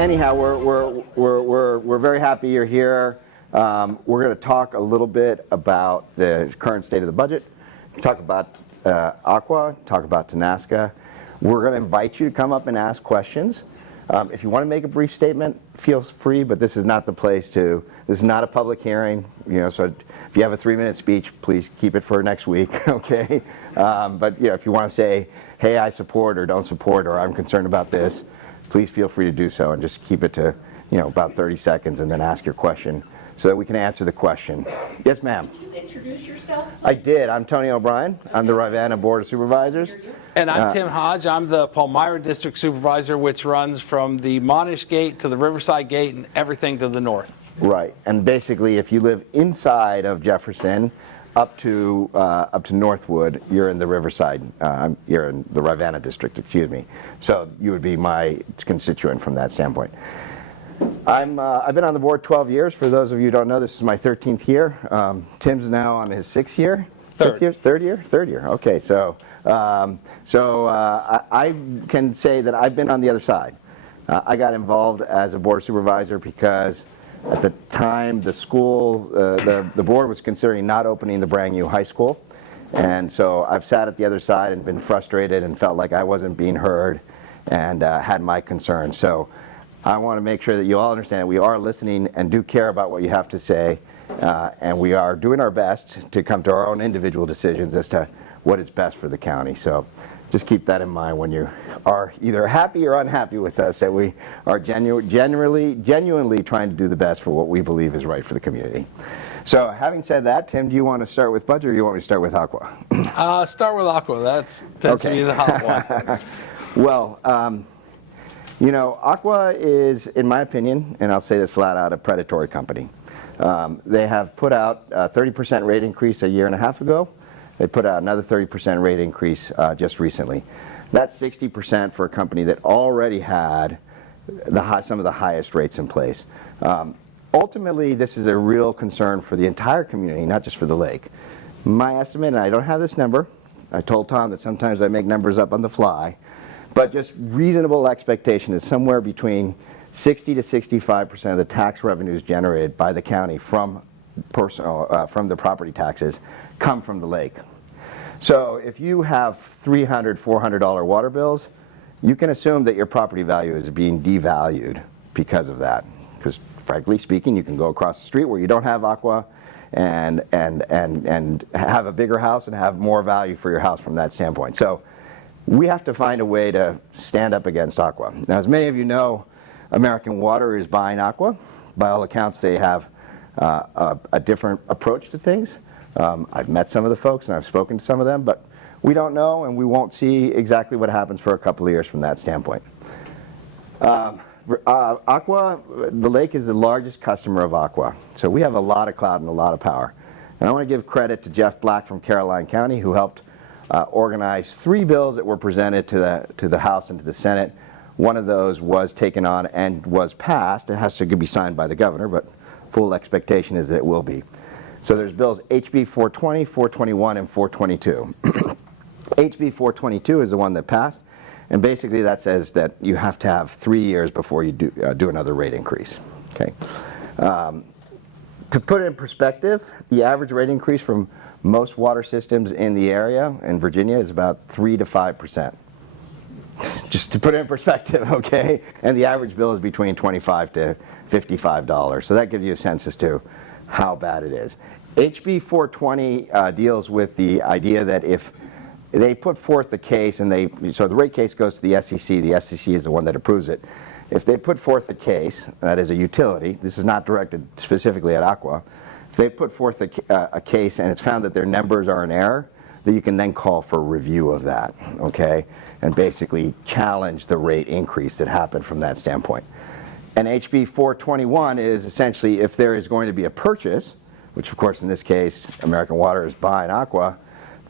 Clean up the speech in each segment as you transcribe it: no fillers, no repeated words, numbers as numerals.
anyhow, we're very happy you're here. We're going to talk a little bit about the current state of the budget, talk about Aqua, talk about Tenaska. We're going to invite you to come up and ask questions. If you want to make a brief statement, feel free, but this is not the place to, this is not a public hearing, so if you have a 3-minute speech, please keep it for next week, okay? But if you want to say, hey, I support or don't support or I'm concerned about this, please feel free to do so and just keep it to, about 30 seconds and then ask your question so that we can answer the question. Yes, ma'am? Did you introduce yourself? I did. I'm Tony O'Brien. Okay. I'm the Fluvanna Board of Supervisors. And I'm Tim Hodge. I'm the Palmyra District Supervisor, which runs from the Monish Gate to the Riverside Gate and everything to the north. Right. And basically, if you live inside of Jefferson, up to Northwood, you're in the Riverside. You're in the Fluvanna District, excuse me. So you would be my constituent from that standpoint. I've been on the board 12 years. For those of you who don't know, this is my 13th year. Tim's now on his 6th year. Third year. Okay, so I can say that I've been on the other side. I got involved as a board of supervisor because at the time the school, the board was considering not opening the brand new high school, and so I've sat at the other side and been frustrated and felt like I wasn't being heard, and had my concerns. So I want to make sure that you all understand that we are listening and do care about what you have to say. And we are doing our best to come to our own individual decisions as to what is best for the county. So just keep that in mind when you are either happy or unhappy with us, that we are genuinely trying to do the best for what we believe is right for the community. So having said that, Tim, do you want to start with budget or do you want me to start with Aqua? Start with Aqua. That tends to be the hot one. Well, Aqua is, in my opinion, and I'll say this flat out, a predatory company. They have put out a 30% rate increase a year and a half ago. They put out another 30% rate increase just recently. That's 60% for a company that already had some of the highest rates in place. Ultimately, this is a real concern for the entire community, not just for the lake. My estimate, and I don't have this number, I told Tom that sometimes I make numbers up on the fly, but just reasonable expectation is somewhere between 60 to 65% of the tax revenues generated by the county from the property taxes come from the lake. So if you have $300, $400 water bills, you can assume that your property value is being devalued because of that. Because frankly speaking, you can go across the street where you don't have Aqua and have a bigger house and have more value for your house from that standpoint. So we have to find a way to stand up against Aqua. Now, as many of you know, American Water is buying Aqua. By all accounts, they have a different approach to things. I've met some of the folks and I've spoken to some of them, but we don't know and we won't see exactly what happens for a couple of years from that standpoint. Aqua, the lake is the largest customer of Aqua, so we have a lot of clout and a lot of power. And I want to give credit to Jeff Black from Caroline County, who helped organize 3 bills that were presented to the House and to the Senate. One of those was taken on and was passed. It has to be signed by the governor, but full expectation is that it will be. So there's bills HB 420, 421, and 422. HB 422 is the one that passed, and basically that says that you have to have 3 years before you do another rate increase. Okay. To put it in perspective, the average rate increase from most water systems in the area in Virginia is about 3 to 5%. Just to put it in perspective, okay? And the average bill is between $25 to $55. So that gives you a sense as to how bad it is. HB 420 deals with the idea that if they put forth the case and so the rate case goes to the SEC is the one that approves it. If they put forth a case, that is a utility, this is not directed specifically at Aqua, if they put forth a case and it's found that their numbers are in error, then you can then call for review of that, okay? And basically challenge the rate increase that happened from that standpoint. And HB 421 is essentially if there is going to be a purchase, which of course in this case American Water is buying Aqua,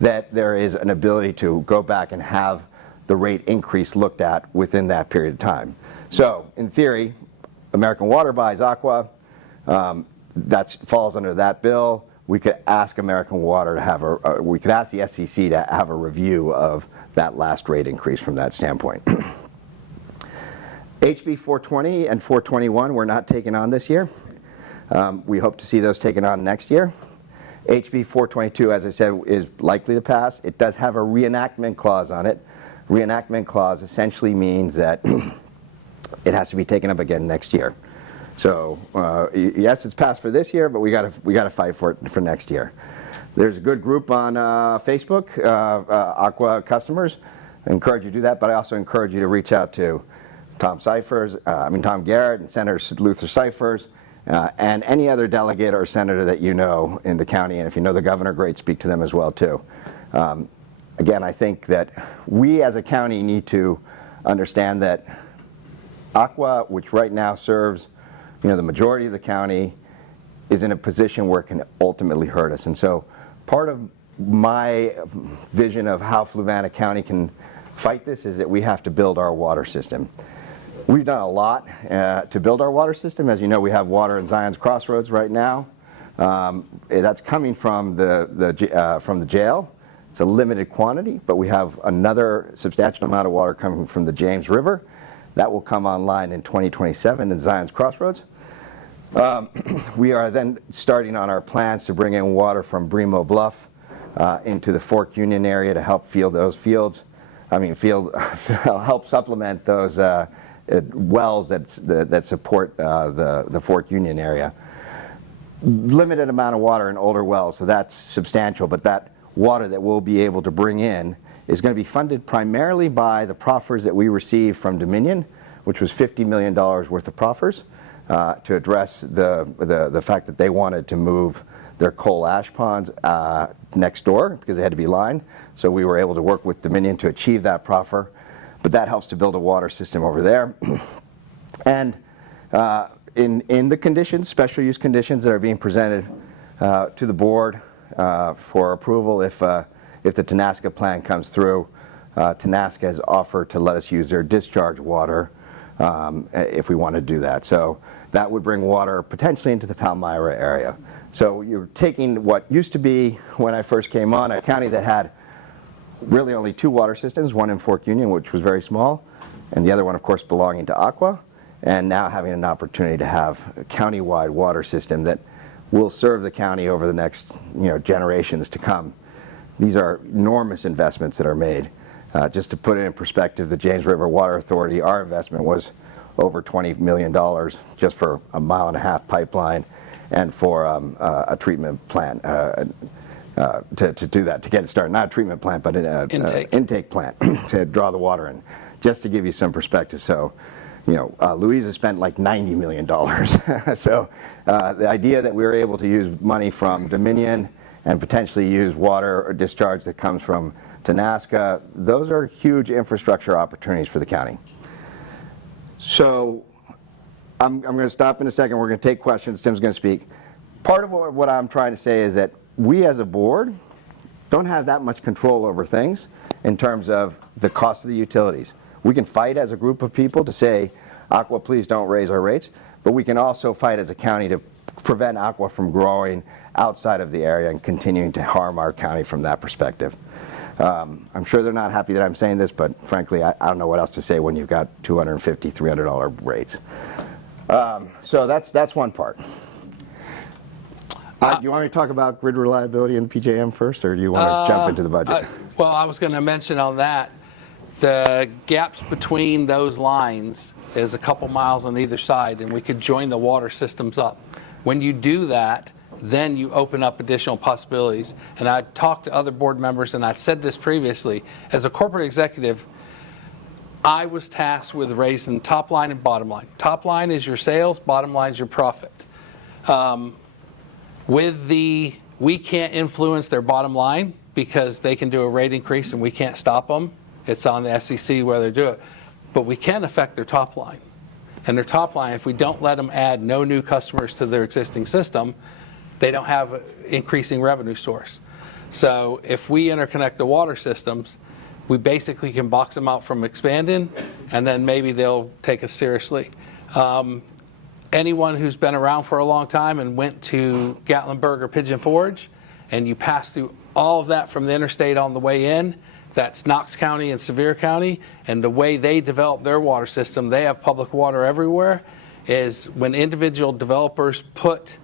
that there is an ability to go back and have the rate increase looked at within that period of time. So in theory, American Water buys Aqua, that falls under that bill. We could ask American Water to have we could ask the SEC to have a review of that last rate increase from that standpoint. HB 420 and 421 we're not taking on this year. We hope to see those taken on next year. HB 422, as I said, is likely to pass. It does have a reenactment clause on it. Reenactment clause essentially means that it has to be taken up again next year. So yes, it's passed for this year, but we got to fight for it for next year. There's a good group on Facebook, Aqua customers. I encourage you to do that, but I also encourage you to reach out to Tom Garrett and Senator Luther Cyphers, and any other delegate or senator that you know in the county. And if you know the governor, great, speak to them as well too. Again, I think that we as a county need to understand that Aqua, which right now serves the majority of the county, is in a position where it can ultimately hurt us. And so part of my vision of how Fluvanna County can fight this is that we have to build our water system. We've done a lot to build our water system. As you know, we have water in Zion's Crossroads right now. That's coming from the jail. It's a limited quantity, but we have another substantial amount of water coming from the James River. That will come online in 2027 in Zion's Crossroads. We are then starting on our plans to bring in water from Bremo Bluff into the Fork Union area to help field those fields. Help supplement those wells that support the Fork Union area. Limited amount of water in older wells, so that's substantial, but that water that we'll be able to bring in is going to be funded primarily by the proffers that we received from Dominion, which was $50 million worth of proffers to address the fact that they wanted to move their coal ash ponds next door because they had to be lined. So we were able to work with Dominion to achieve that proffer, but that helps to build a water system over there. And in the conditions, special use conditions that are being presented to the board for approval, if the Tenaska plan comes through, Tenaska has offered to let us use their discharge water if we want to do that. So that would bring water potentially into the Palmyra area. So you're taking what used to be, when I first came on, a county that had really only 2 water systems, one in Fork Union, which was very small, and the other one, of course, belonging to Aqua, and now having an opportunity to have a county-wide water system that will serve the county over the next generations to come. These are enormous investments that are made. Just to put it in perspective, the James River Water Authority, our investment was over $20 million just for a 1.5 mile pipeline and for a treatment plant to do that, to get it started. Not a treatment plant, but an intake plant to draw the water in, just to give you some perspective. So, Louisa spent like $90 million. So the idea that we were able to use money from Dominion and potentially use water or discharge that comes from Tenaska, those are huge infrastructure opportunities for the county. So I'm going to stop in a second. We're going to take questions. Tim's going to speak. Part of what I'm trying to say is that we as a board don't have that much control over things in terms of the cost of the utilities. We can fight as a group of people to say, Aqua, please don't raise our rates, but we can also fight as a county to prevent Aqua from growing outside of the area and continuing to harm our county from that perspective. I'm sure they're not happy that I'm saying this, but frankly, I don't know what else to say when you've got $250, $300 rates. So that's one part. Do you want me to talk about grid reliability in the PJM first, or do you want to jump into the budget? Well, I was going to mention on that, the gaps between those lines is a couple miles on either side, and we could join the water systems up. When you do that, then you open up additional possibilities. And I talked to other board members, and I said this previously, as a corporate executive, I was tasked with raising top line and bottom line. Top line is your sales, bottom line is your profit. We can't influence their bottom line because they can do a rate increase and we can't stop them. It's on the SEC whether they do it. But we can affect their top line. And their top line, if we don't let them add no new customers to their existing system, they don't have an increasing revenue source. So if we interconnect the water systems, we basically can box them out from expanding, and then maybe they'll take us seriously. Anyone who's been around for a long time and went to Gatlinburg or Pigeon Forge, and you pass through all of that from the interstate on the way in, that's Knox County and Sevier County, and the way they develop their water system, they have public water everywhere, is when individual developers put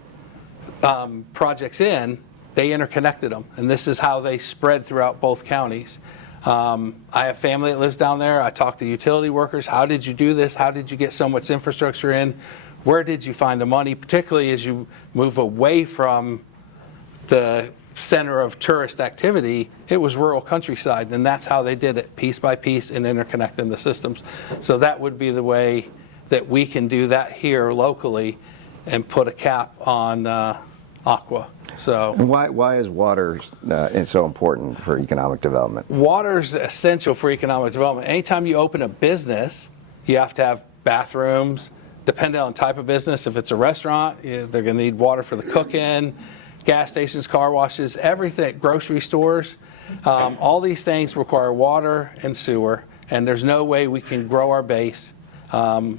projects in, they interconnected them, and this is how they spread throughout both counties. I have family that lives down there. I talk to utility workers. How did you do this? How did you get so much infrastructure in? Where did you find the money, particularly as you move away from the center of tourist activity? It was rural countryside, and that's how they did it, piece by piece, and interconnecting the systems. So that would be the way that we can do that here locally and put a cap on Aqua. So, And why is water so important for economic development? water's essential for economic development. Anytime you open a business, you have to have bathrooms. Depending on the type of business, if it's a restaurant, they're going to need water for the cook-in, gas stations, car washes, everything, grocery stores. All these things require water and sewer, and there's no way we can grow our base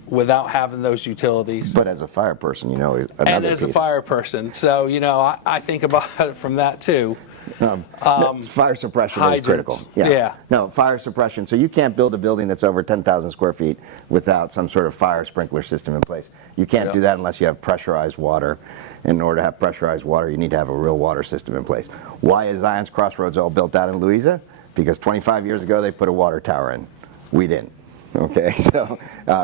without having those utilities. But as a fire person, you know, another And as a piece. fire person, so, you know, I think about it from that too. Fire suppression is hydrants. critical. Yeah. No, fire suppression. So you can't build a building that's over 10,000 square feet without some sort of fire sprinkler system in place. You can't do that unless you have pressurized water. In order to have pressurized water, you need to have a real water system in place. Why is Zion's Crossroads all built out in Louisa? Because 25 years ago they put a water tower in. We didn't. Okay, so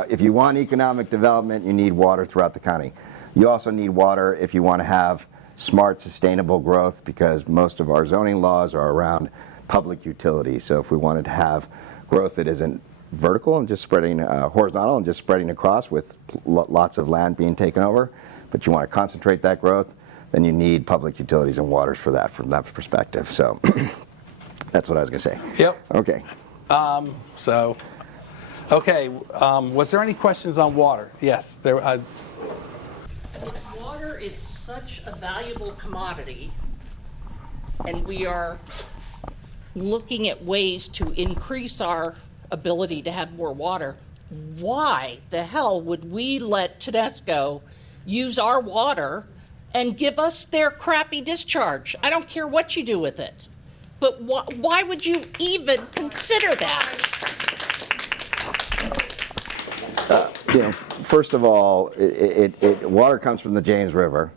if you want economic development, you need water throughout the county. You also need water if you want to have smart, sustainable growth, because most of our zoning laws are around public utilities. So if we wanted to have growth that isn't vertical and just spreading, horizontal and just spreading across with lots of land being taken over, but you want to concentrate that growth, then you need public utilities and waters for that, from that perspective. So that's what I was going to say. Yep. Okay. Was there any questions on water? Yes. Water is such a valuable commodity, and we are looking at ways to increase our ability to have more water. Why the hell would we let Tedesco use our water and give us their crappy discharge? I don't care what you do with it, but why would you even consider that? You know, first of all, water comes from the James River.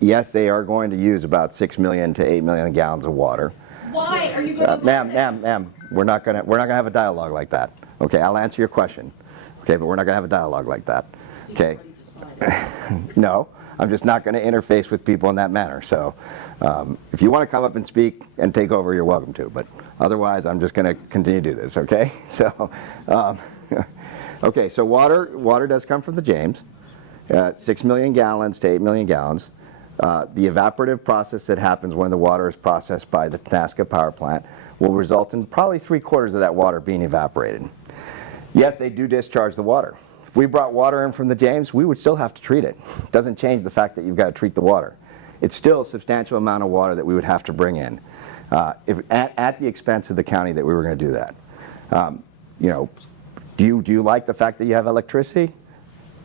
Yes, they are going to use about 6 million to 8 million gallons of water. Why are you going to Ma'am, we're not gonna have a dialogue like that. Okay, I'll answer your question. Okay, but we're not gonna have a dialogue like that. Okay. No, I'm just not gonna interface with people in that manner. So, if you want to come up and speak and take over, you're welcome to. But otherwise, I'm just gonna continue to do this. Okay. So. Okay, so water does come from the James, 6 million gallons to 8 million gallons. The evaporative process that happens when the water is processed by the Tenaska power plant will result in probably 3/4 of that water being evaporated. Yes, they do discharge the water. If we brought water in from the James, we would still have to treat it. It doesn't change the fact that you've got to treat the water. It's still a substantial amount of water that we would have to bring in, at the expense of the county that we were going to do that. You know, do you like the fact that you have electricity?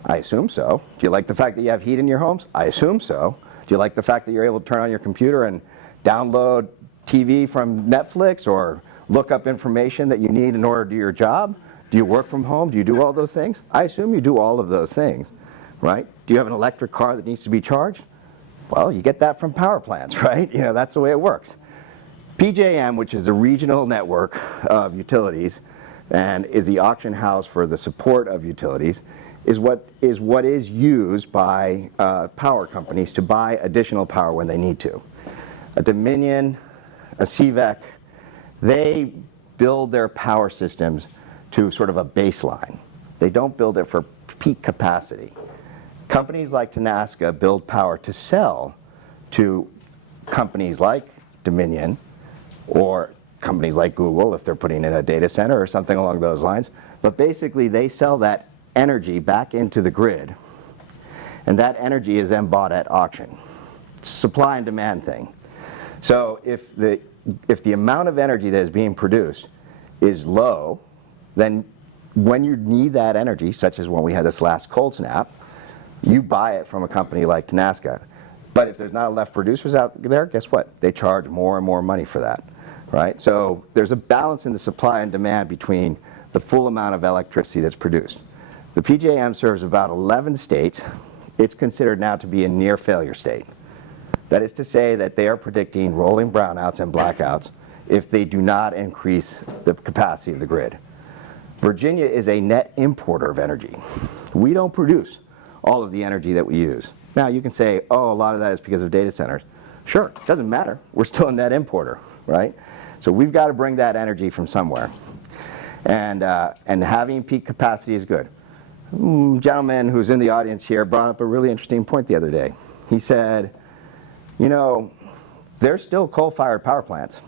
I assume so. Do you like the fact that you have heat in your homes? I assume so. Do you like the fact that you're able to turn on your computer and download TV from Netflix or look up information that you need in order to do your job? Do you work from home? Do you do all those things? I assume you do all of those things, right? Do you have an electric car that needs to be charged? Well, you get that from power plants, right? You know, that's the way it works. PJM, which is a regional network of utilities and is the auction house for the support of utilities, is what is used by power companies to buy additional power when they need to. A Dominion, a CVEC, they build their power systems to sort of a baseline. They don't build it for peak capacity. Companies like Tenaska build power to sell to companies like Dominion or companies like Google if they're putting in a data center or something along those lines. But basically they sell that energy back into the grid, and that energy is then bought at auction. It's a supply and demand thing. So if the amount of energy that is being produced is low, then when you need that energy, such as when we had this last cold snap, you buy it from a company like Tenaska. But if there's not enough producers out there, guess what? They charge more and more money for that. right? So there's a balance in the supply and demand between the full amount of electricity that's produced. The PJM serves about 11 states. It's considered now to be a near failure state. That is to say that they are predicting rolling brownouts and blackouts if they do not increase the capacity of the grid. Virginia is a net importer of energy. We don't produce all of the energy that we use. Now you can say, oh, a lot of that is because of data centers. Sure, it doesn't matter. We're still a net importer, right? So we've got to bring that energy from somewhere. And having peak capacity is good. Gentleman who's in the audience here brought up a really interesting point the other day. He said, you know, there's still coal-fired power plants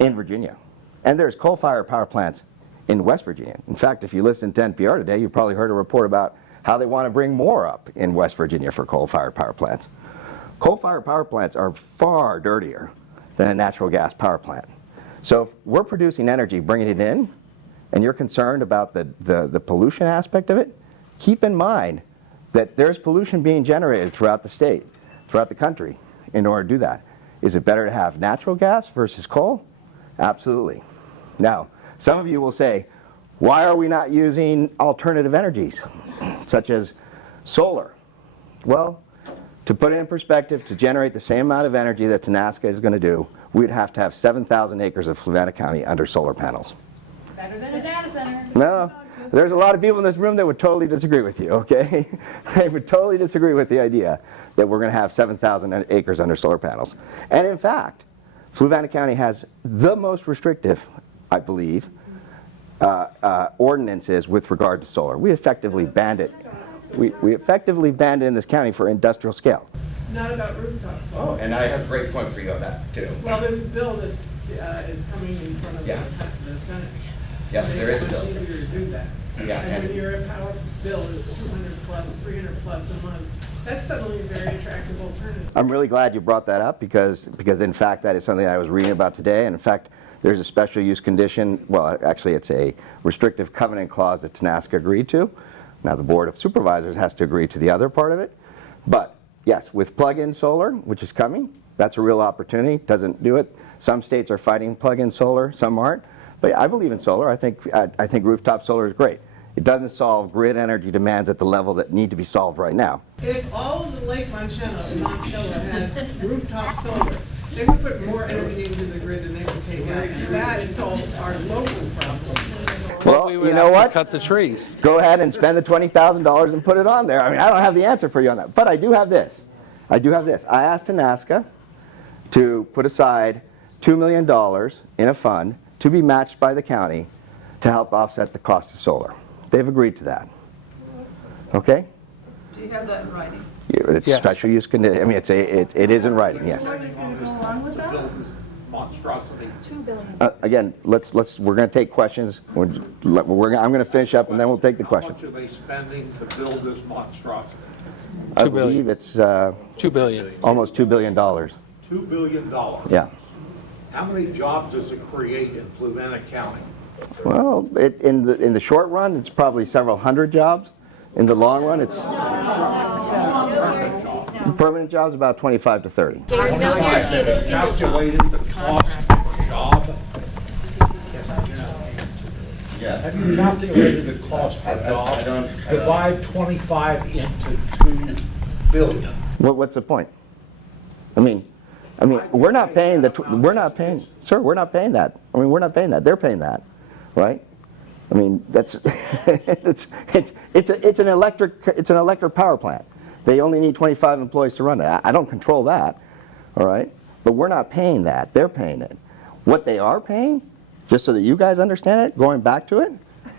in Virginia. And there's coal-fired power plants in West Virginia. In fact, if you listened to NPR today, you probably heard a report about how they want to bring more up in West Virginia for coal-fired power plants. Coal-fired power plants are far dirtier than a natural gas power plant. So if we're producing energy, bringing it in, and you're concerned about the pollution aspect of it, keep in mind that there's pollution being generated throughout the state, throughout the country, in order to do that. Is it better to have natural gas versus coal? Absolutely. Now, some of you will say, why are we not using alternative energies, such as solar? Well, to put it in perspective, to generate the same amount of energy that Tenaska is going to do, we'd have to have 7,000 acres of Fluvanna County under solar panels. Better than a data center. No, there's a lot of people in this room that would totally disagree with you, okay? They would totally disagree with the idea that we're going to have 7,000 acres under solar panels. And in fact, Fluvanna County has the most restrictive, I believe, ordinances with regard to solar. We effectively banned it. We effectively banned it in this county for industrial scale. Not about rooftops. Oh, and I have a great point for you on that, too. Well, there's a bill that is coming in front of Yeah. the Senate. Yeah, to make there is a it bill. much easier to do that. Yeah, And and- when your power bill is 200 plus, 300 plus a month, that's suddenly a very attractive alternative. I'm really glad you brought that up because in fact that is something I was reading about today, and in fact there's a special use condition, well actually it's a restrictive covenant clause that Tenaska agreed to. Now the Board of Supervisors has to agree to the other part of it, but yes, with plug-in solar, which is coming, that's a real opportunity. Doesn't do it. Some states are fighting plug-in solar, some aren't, but I believe in solar. I think rooftop solar is great. It doesn't solve grid energy demands at the level that need to be solved right now. If all of the Lake Monticello had rooftop solar, they would put more energy into the grid than they would take out. That solves our local problem. Well, We would you know have to what? cut the trees. Go ahead and spend the $20,000 and put it on there. I mean, I don't have the answer for you on that, but I do have this. I asked Tenaska to put aside $2 million in a fund to be matched by the county to help offset the cost of solar. They've agreed to that. Okay? Do you have that in writing? It's Yes. special use condition. I mean, it is in writing, yes. What is going to go along with that? Monstrosity. $2 billion. Again, we're going to take questions. I'm going to finish up and then we'll take the How questions. much are they spending to build this monstrosity? I $2 billion. believe it's $2 billion. almost $2 billion. $2 billion. Yeah. How many jobs does it create in Fluvanna County? Well, in the short run, it's probably several hundred jobs. In the long run, it's permanent jobs about 25 to 30. There's no guarantee of a single job. Calculated the cost per job? Have you calculated the cost per job? Divide 25 into 2 billion. What's the point? I mean, we're not paying we're not paying, sir, we're not paying that. I mean, we're not paying that. They're paying that, right? I mean, that's it's an electric power plant. They only need 25 employees to run it. I don't control that, all right? But we're not paying that. They're paying it. What they are paying, just so that you guys understand it, going back to it,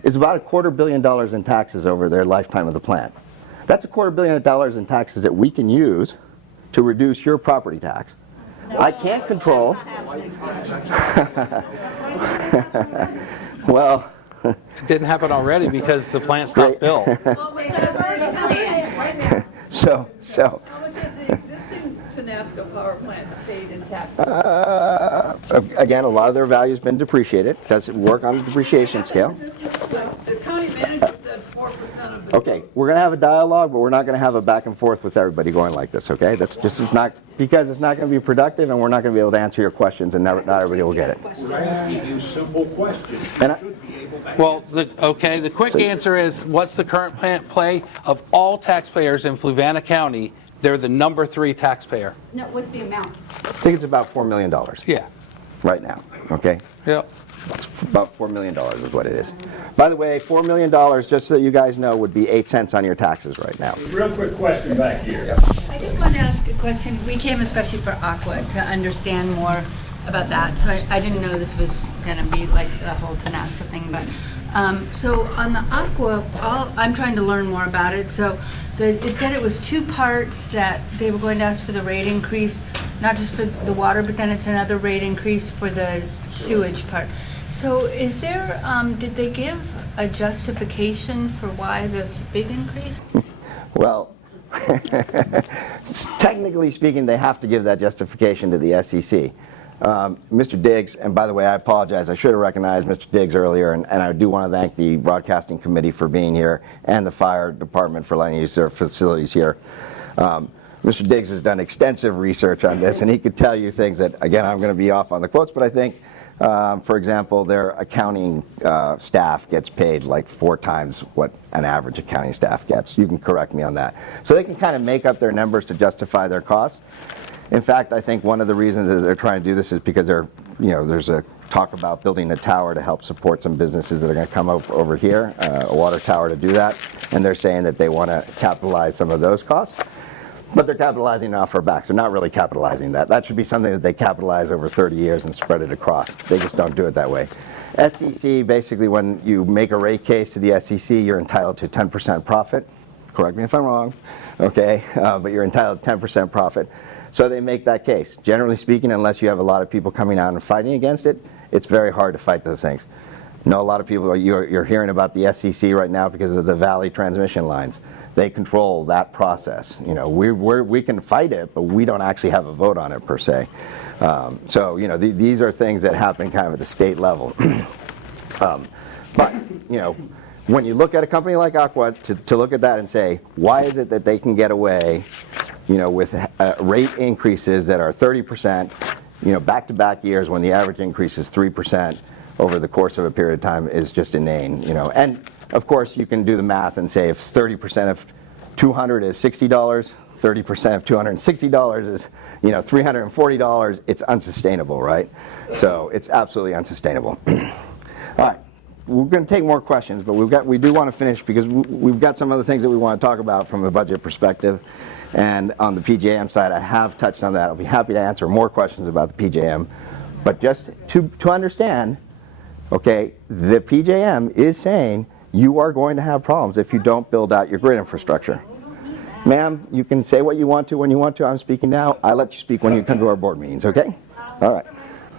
is about $250 million in taxes over their lifetime of the plant. That's $250 million in taxes that we can use to reduce your property tax. I can't control. Well, It didn't happen already because the plant's not built. Well, wait, so how much is the existing Tenaska power plant paid in taxes? again, a lot of their value's been depreciated. Does it work on the depreciation scale? The county manager said 4% of the. Okay, we're gonna have a dialogue, but we're not gonna have a back and forth with everybody going like this, okay? That's just, it's not, because it's not gonna be productive, and we're not gonna be able to answer your questions, and not everybody will get it. We're asking you simple questions. And I- You should be able to Well, the quick answer is, what's the current play of all taxpayers in Fluvanna County? They're the number 3 taxpayer. No, what's the amount? I think it's about $4 million Yeah. right now, okay? Yep. It's about $4 million is what it is. By the way, $4 million, just so you guys know, would be 8 cents on your taxes right now. Real quick question back here. I just wanted to ask a question. We came especially for Aqua to understand more about that. So I didn't know this was going to be like the whole Tenasca thing. But so on the Aqua, I'm trying to learn more about it. So it said it was 2 parts that they were going to ask for the rate increase, not just for the water, but then it's another rate increase for the sewage part. So is there, did they give a justification for why the big increase? Well, technically speaking, they have to give that justification to the SEC. Mr. Diggs, and by the way, I apologize, I should have recognized Mr. Diggs earlier, and I do want to thank the Broadcasting Committee for being here, and the Fire Department for letting use their facilities here. Mr. Diggs has done extensive research on this, and he could tell you things that, again, I'm going to be off on the quotes, but I think, for example, their accounting staff gets paid like 4 times what an average accounting staff gets. You can correct me on that. So they can kind of make up their numbers to justify their costs. In fact, I think one of the reasons that they're trying to do this is because there's a talk about building a tower to help support some businesses that are going to come up over here, a water tower to do that, and they're saying that they want to capitalize some of those costs. But they're capitalizing off our backs. They're not really capitalizing that. That should be something that they capitalize over 30 years and spread it across. They just don't do it that way. SEC, basically, when you make a rate case to the SEC, you're entitled to 10% profit. Correct me if I'm wrong, okay? But you're entitled to 10% profit. So they make that case. Generally speaking, unless you have a lot of people coming out and fighting against it, it's very hard to fight those things. I know a lot of people, you're hearing about the SEC right now because of the Valley transmission lines. They control that process. We can fight it, but we don't actually have a vote on it per se. So these are things that happen kind of at the state level. But when you look at a company like Aqua, to look at that and say, why is it that they can get away, with rate increases that are 30%, back-to-back years when the average increase is 3% over the course of a period of time is just inane. And of course, you can do the math and say if 30% of $200 is $60, 30% of $260 is, $340. It's unsustainable, right? So it's absolutely unsustainable. All right, we're going to take more questions, but we do want to finish because we've got some other things that we want to talk about from a budget perspective. And on the PJM side, I have touched on that. I'll be happy to answer more questions about the PJM. But just to understand, okay, the PJM is saying you are going to have problems if you don't build out your grid infrastructure. Ma'am, you can say what you want to when you want to. I'm speaking now. I let you speak when you come to our board meetings, okay? All right.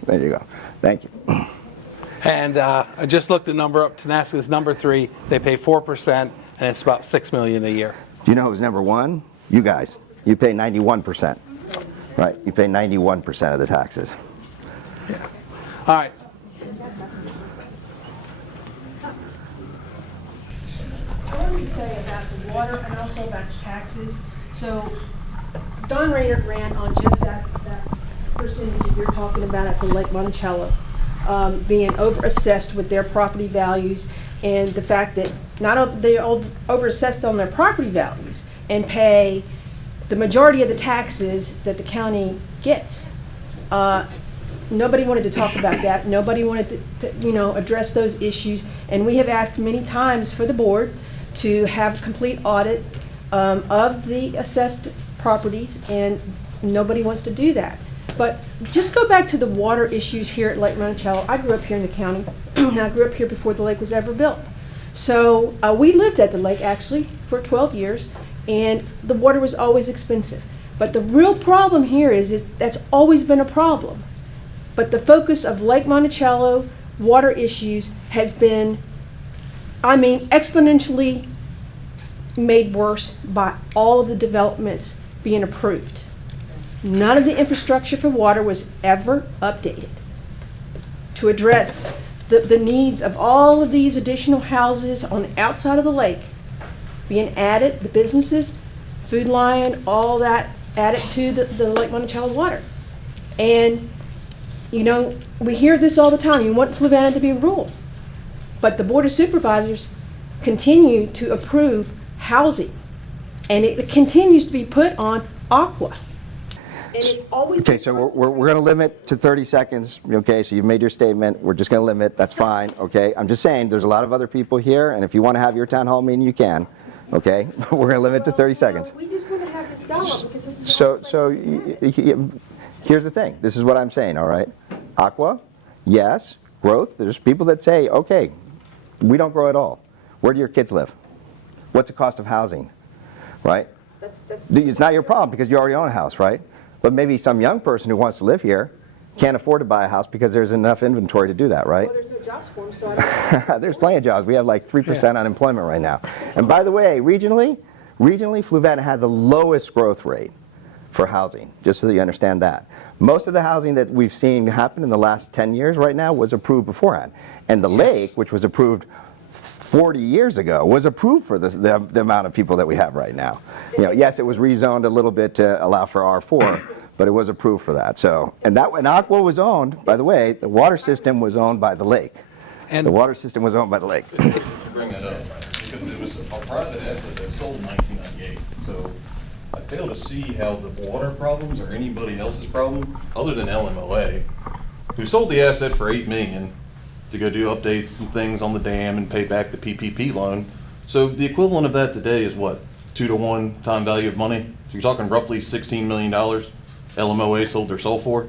There you go. Thank you. And I just looked the number up. Tenasca's number 3. They pay 4%, and it's about $6 million a year. Do you know who's number 1? You guys. You pay 91%. Right. You pay 91% of the taxes. Yeah. All right. I wanted to say about the water and also about the taxes. So Don Raynard ran on just that percentage that you're talking about at the Lake Monticello, being overassessed with their property values, and the fact that not only they overassessed on their property values and pay the majority of the taxes that the county gets. Nobody wanted to talk about that. Nobody wanted to address those issues. And we have asked many times for the board to have complete audit of the assessed properties, and nobody wants to do that. But just go back to the water issues here at Lake Monticello. I grew up here in the county, and I grew up here before the lake was ever built. So we lived at the lake actually for 12 years, and the water was always expensive. But the real problem here is that's always been a problem. But the focus of Lake Monticello water issues has been, exponentially made worse by all of the developments being approved. None of the infrastructure for water was ever updated to address the needs of all of these additional houses on the outside of the lake being added, the businesses, Food Lion, all that added to the Lake Monticello water. And, you know, we hear this all the time. You want Fluvanna to be rural. But the Board of Supervisors continue to approve housing. And it continues to be put on Aqua. And it's always. Okay, so we're going to limit to 30 seconds, okay? So you've made your statement. We're just going to limit. That's fine, okay? I'm just saying, there's a lot of other people here, and if you want to have your town hall meeting, you can, okay? But we're going to limit to 30 seconds. We just want to have this dialogue because this is. So here's the thing. This is what I'm saying, all right? Aqua, yes. Growth, there's people that say, okay, we don't grow at all. Where do your kids live? What's the cost of housing, right? It's not your problem because you already own a house, right? But maybe some young person who wants to live here can't afford to buy a house because there's enough inventory to do that, right? Well, there's no jobs for them, so I don't. There's plenty of jobs. We have like 3% unemployment right now. And by the way, regionally, Fluvanna had the lowest growth rate for housing, just so that you understand that. Most of the housing that we've seen happen in the last 10 years right now was approved beforehand. And the lake, which was approved 40 years ago, was approved for the amount of people that we have right now. You know, yes, it was rezoned a little bit to allow for R4, but it was approved for that. So, and Aqua was owned, by the way, the water system was owned by the lake. And the water system was owned by the lake. Bring that up because it was a private asset that sold in 1998. So I fail to see how the water problems are anybody else's problem other than LMOA, who sold the asset for $8 million to go do updates and things on the dam and pay back the PPP loan. So the equivalent of that today is what? 2-to-1 time value of money. So you're talking roughly $16 million LMOA sold their soul for.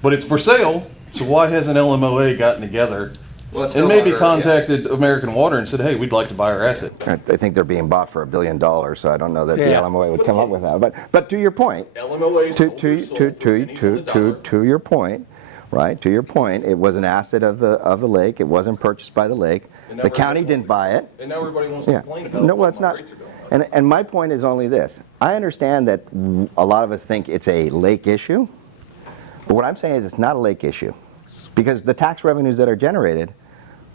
But it's for sale. So why hasn't LMOA gotten together and maybe contacted American Water and said, hey, we'd like to buy our asset? I think they're being bought for $1 billion, so I don't know that the LMOA would come up with that. But to your point, LMOA sold their soul for any $1. to your point, right? To your point, it was an asset of the lake. It wasn't purchased by the lake. The county didn't buy it. And now everybody wants to complain about No, well, it's not. And my point is only this. I understand that a lot of us think it's a lake issue, but what I'm saying is it's not a lake issue because the tax revenues that are generated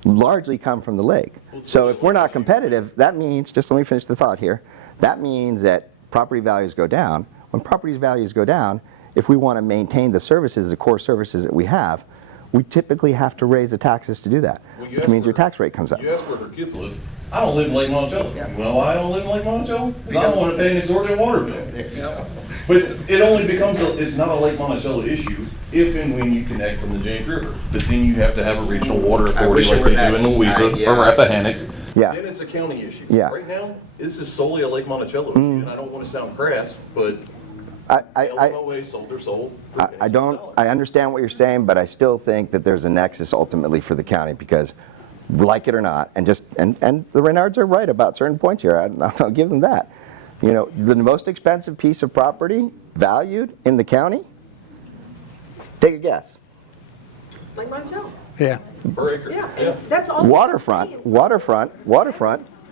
largely come from the lake. So if we're not competitive, that means, just let me finish the thought here, that means that property values go down. When property values go down, if we want to maintain the services, the core services that we have, we typically have to raise the taxes to do that, which means your tax rate comes up. You ask where her kids live. I don't live in Lake Monticello. You know why I don't live in Lake Monticello? Because I don't want to pay an exorbitant water bill. But it only becomes, it's not a Lake Monticello issue if and when you connect from the James River. But then you have to have a regional water authority like they do in Louisa or Rappahannock. Yeah. Then it's a county issue. Yeah. Right now, this is solely a Lake Monticello issue. And I don't want to sound crass, but LMOA sold their soul. I understand what you're saying, but I still think that there's a nexus ultimately for the county because, like it or not, and the Reynards are right about certain points here. I'll give them that. You know, the most expensive piece of property valued in the county. Take a guess. Like Monticello. yeah. Per acre. Yeah, that's all. Waterfront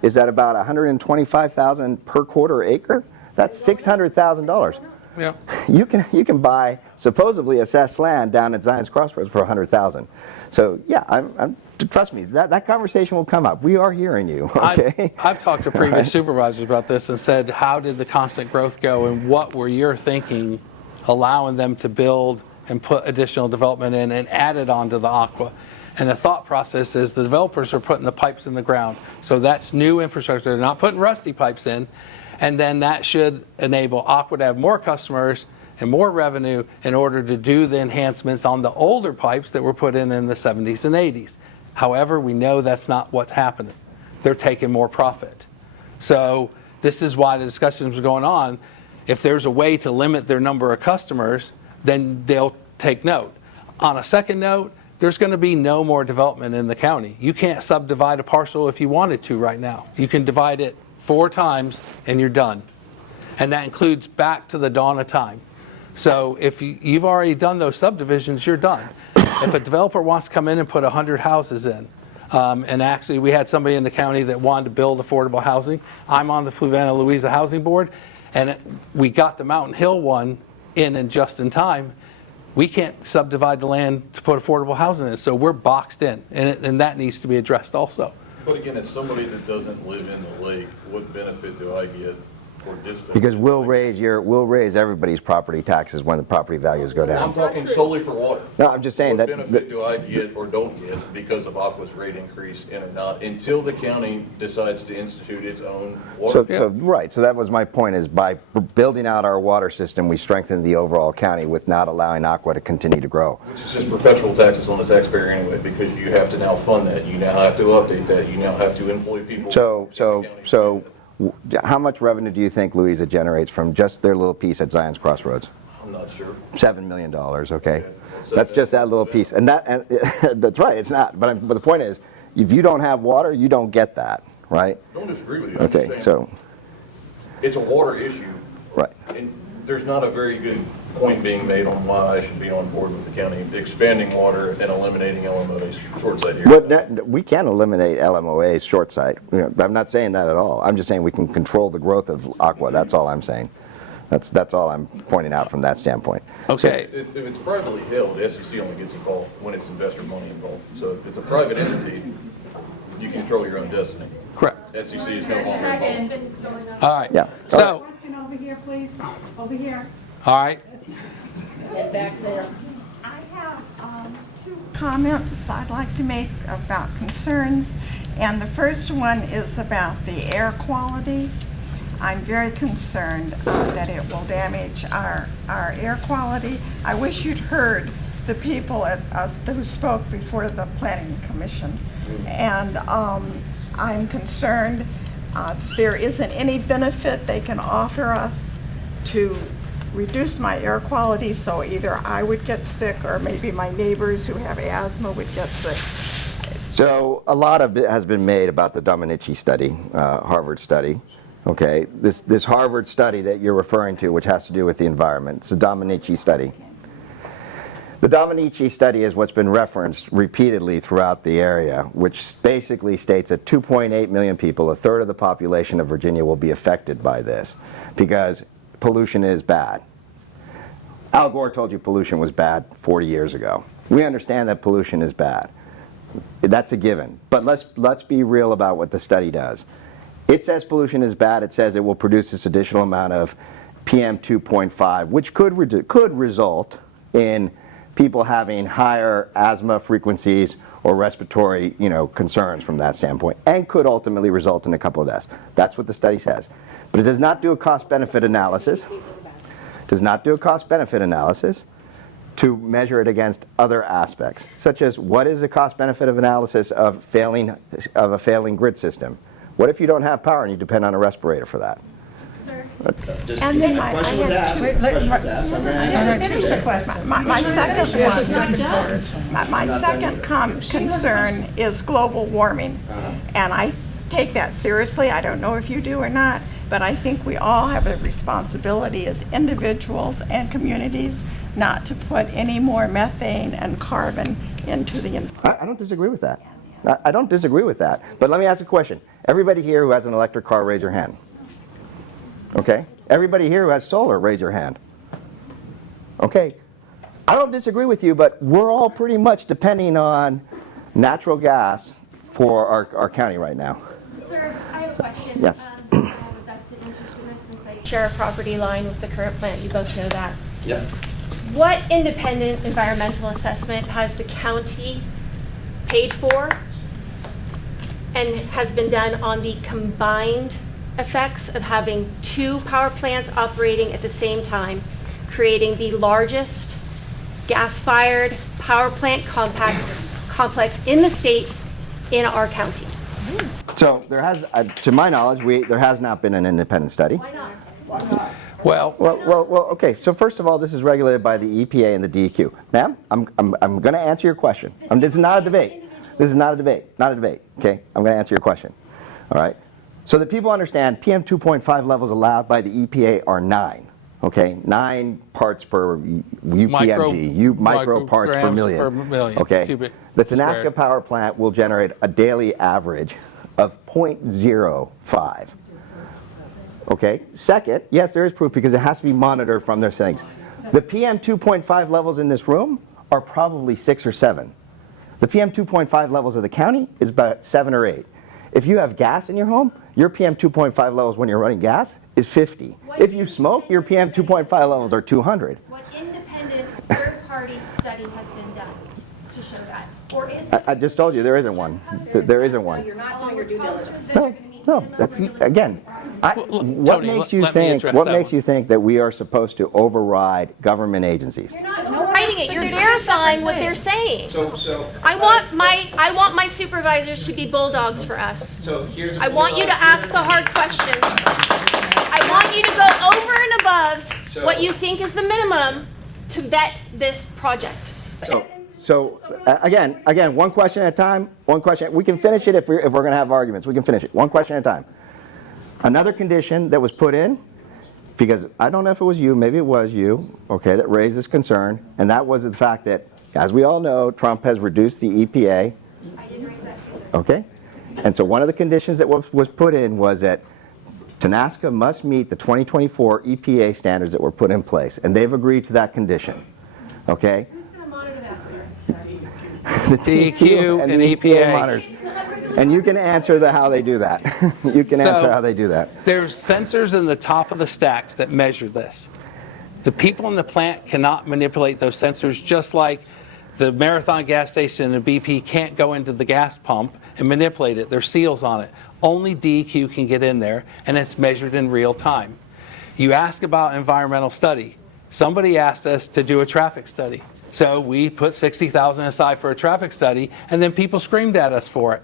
is at about $125,000 per quarter acre. That's $600,000. Yeah. You can buy supposedly assessed land down at Zion's Crossroads for $100,000. So yeah, trust me, that conversation will come up. We are hearing you. Okay. I've talked to previous supervisors about this and said, how did the constant growth go, and what were your thinking, allowing them to build and put additional development in and add it onto the Aqua? And the thought process is the developers are putting the pipes in the ground, so that's new infrastructure. They're not putting rusty pipes in. And then that should enable Aqua to have more customers and more revenue in order to do the enhancements on the older pipes that were put in the 70s and 80s. However, we know that's not what's happening. They're taking more profit. So this is why the discussions are going on. If there's a way to limit their number of customers, then they'll take note. On a second note, there's going to be no more development in the county. You can't subdivide a parcel if you wanted to right now. You can divide it 4 times and you're done. And that includes back to the dawn of time. So if you've already done those subdivisions, you're done. If a developer wants to come in and put 100 houses in, and actually we had somebody in the county that wanted to build affordable housing. I'm on the Fluvanna Louisa Housing Board, and we got the Mountain Hill one in just in time. We can't subdivide the land to put affordable housing in, so we're boxed in, and that needs to be addressed also. But again, as somebody that doesn't live in the lake, what benefit do I get for dispatch? Because we'll raise everybody's property taxes when the property values go I'm down. talking solely for water. No, I'm just saying What that, benefit do I get or don't get because of Aqua's rate increase in or not, until the county decides to institute its own water? right, so that was my point, is by building out our water system, we strengthen the overall county with not allowing Aqua to continue to grow. Which is just perpetual taxes on the taxpayer anyway, because you have to now fund that, you now have to update that, you now have to employ people. So how much revenue do you think Louisa generates from just their little piece at Zion's Crossroads? I'm not sure. $7 million, okay? So That's just that little piece. And that's right, it's not. But the point is, if you don't have water, you don't get that, right? Don't disagree with you. I'm Okay, just so, saying it's a water issue. right. And there's not a very good point being made on why I should be on board with the county expanding water and eliminating LMO's short site here. We can eliminate LMOA's short site. I'm not saying that at all. I'm just saying we can control the growth of Aqua. That's all I'm saying. That's all I'm pointing out from that standpoint. Okay. If it's privately held, the SEC only gets involved when it's investor money involved. So if it's a private entity, you control your own destiny. Correct. SEC is no longer involved. All right. Yeah. So, And over here, please, over here. all right. And back there. I have two comments I'd like to make about concerns. And the first one is about the air quality. I'm very concerned that it will damage our air quality. I wish you'd heard the people who spoke before the Planning Commission. And I'm concerned there isn't any benefit they can offer us to reduce my air quality, so either I would get sick or maybe my neighbors who have asthma would get sick. So a lot of it has been made about the Dominici study, Harvard study. Okay, this Harvard study that you're referring to, which has to do with the environment, it's a Dominici study. The Dominici study is what's been referenced repeatedly throughout the area, which basically states that 2.8 million people, a third of the population of Virginia, will be affected by this because pollution is bad. Al Gore told you pollution was bad 40 years ago. We understand that pollution is bad. That's a given. But let's be real about what the study does. It says pollution is bad. It says it will produce this additional amount of PM 2.5, which could result in people having higher asthma frequencies or respiratory, concerns from that standpoint, and could ultimately result in a couple of deaths. That's what the study says. But it does not do a cost-benefit analysis. Does not do a cost-benefit analysis to measure it against other aspects, such as what is the cost-benefit of analysis of a failing grid system? What if you don't have power and you depend on a respirator for that? And then I have my second concern is global warming. And I take that seriously. I don't know if you do or not, but I think we all have a responsibility as individuals and communities not to put any more methane and carbon into the environment. I don't disagree with that. I don't disagree with that. But let me ask a question. Everybody here who has an electric car, raise your hand. Okay? Everybody here who has solar, raise your hand. Okay? I don't disagree with you, but we're all pretty much depending on natural gas for our county right now. Sir, I have a question. Yes. I have a vested interest in this since I share a property line with the current plant. You both know that. Yeah. What independent environmental assessment has the county paid for and has been done on the combined effects of having two power plants operating at the same time, creating the largest gas-fired power plant complex in the state in our county? So there has, to my knowledge, there has not been an independent study. Why not? Well, Well, okay. So first of all, this is regulated by the EPA and the DEQ. Ma'am, I'm going to answer your question. This is not a debate. This is not a debate. Not a debate. Okay. I'm going to answer your question. All right. So that people understand, PM 2.5 levels allowed by the EPA are 9. Okay, 9 parts per UPMG, micro parts per million. Okay. The Tenaska power plant will generate a daily average of 0.05. Okay. Second, yes, there is proof because it has to be monitored from their settings. The PM 2.5 levels in this room are probably 6 or 7. The PM 2.5 levels of the county is about 7 or 8. If you have gas in your home, your PM 2.5 levels when you're running gas is 50. If you smoke, your PM 2.5 levels are 200. What independent third-party study has been done to show that? Or is I just told you there isn't one. There isn't one. You're not doing your due diligence. No, that's, again, what Tony, makes you let me think, address what that makes one. you think that we are supposed to override government agencies? You're not overriding it, you're verifying what they're saying. I want my supervisors to be bulldogs for us. I want you to ask the hard questions. I want you to go over and above what you think is the minimum to vet this project. So again, one question at a time, one question. We can finish it if we're going to have arguments. We can finish it. One question at a time. Another condition that was put in, because I don't know if it was you, maybe it was you, okay, that raised this concern, and that was the fact that, as we all know, Trump has reduced the EPA. I didn't raise that. Okay? And so one of the conditions that was put in was that Tenaska must meet the 2024 EPA standards that were put in place, and they've agreed to that condition. Okay? Who's going to monitor that, sir? The DEQ and the EPA. monitors. And you can answer how they do that. You can answer how they do that. There's sensors in the top of the stacks that measure this. The people in the plant cannot manipulate those sensors, just like the Marathon gas station and BP can't go into the gas pump and manipulate it. There's seals on it. Only DEQ can get in there, and it's measured in real time. You ask about environmental study. Somebody asked us to do a traffic study. So we put $60,000 aside for a traffic study, and then people screamed at us for it.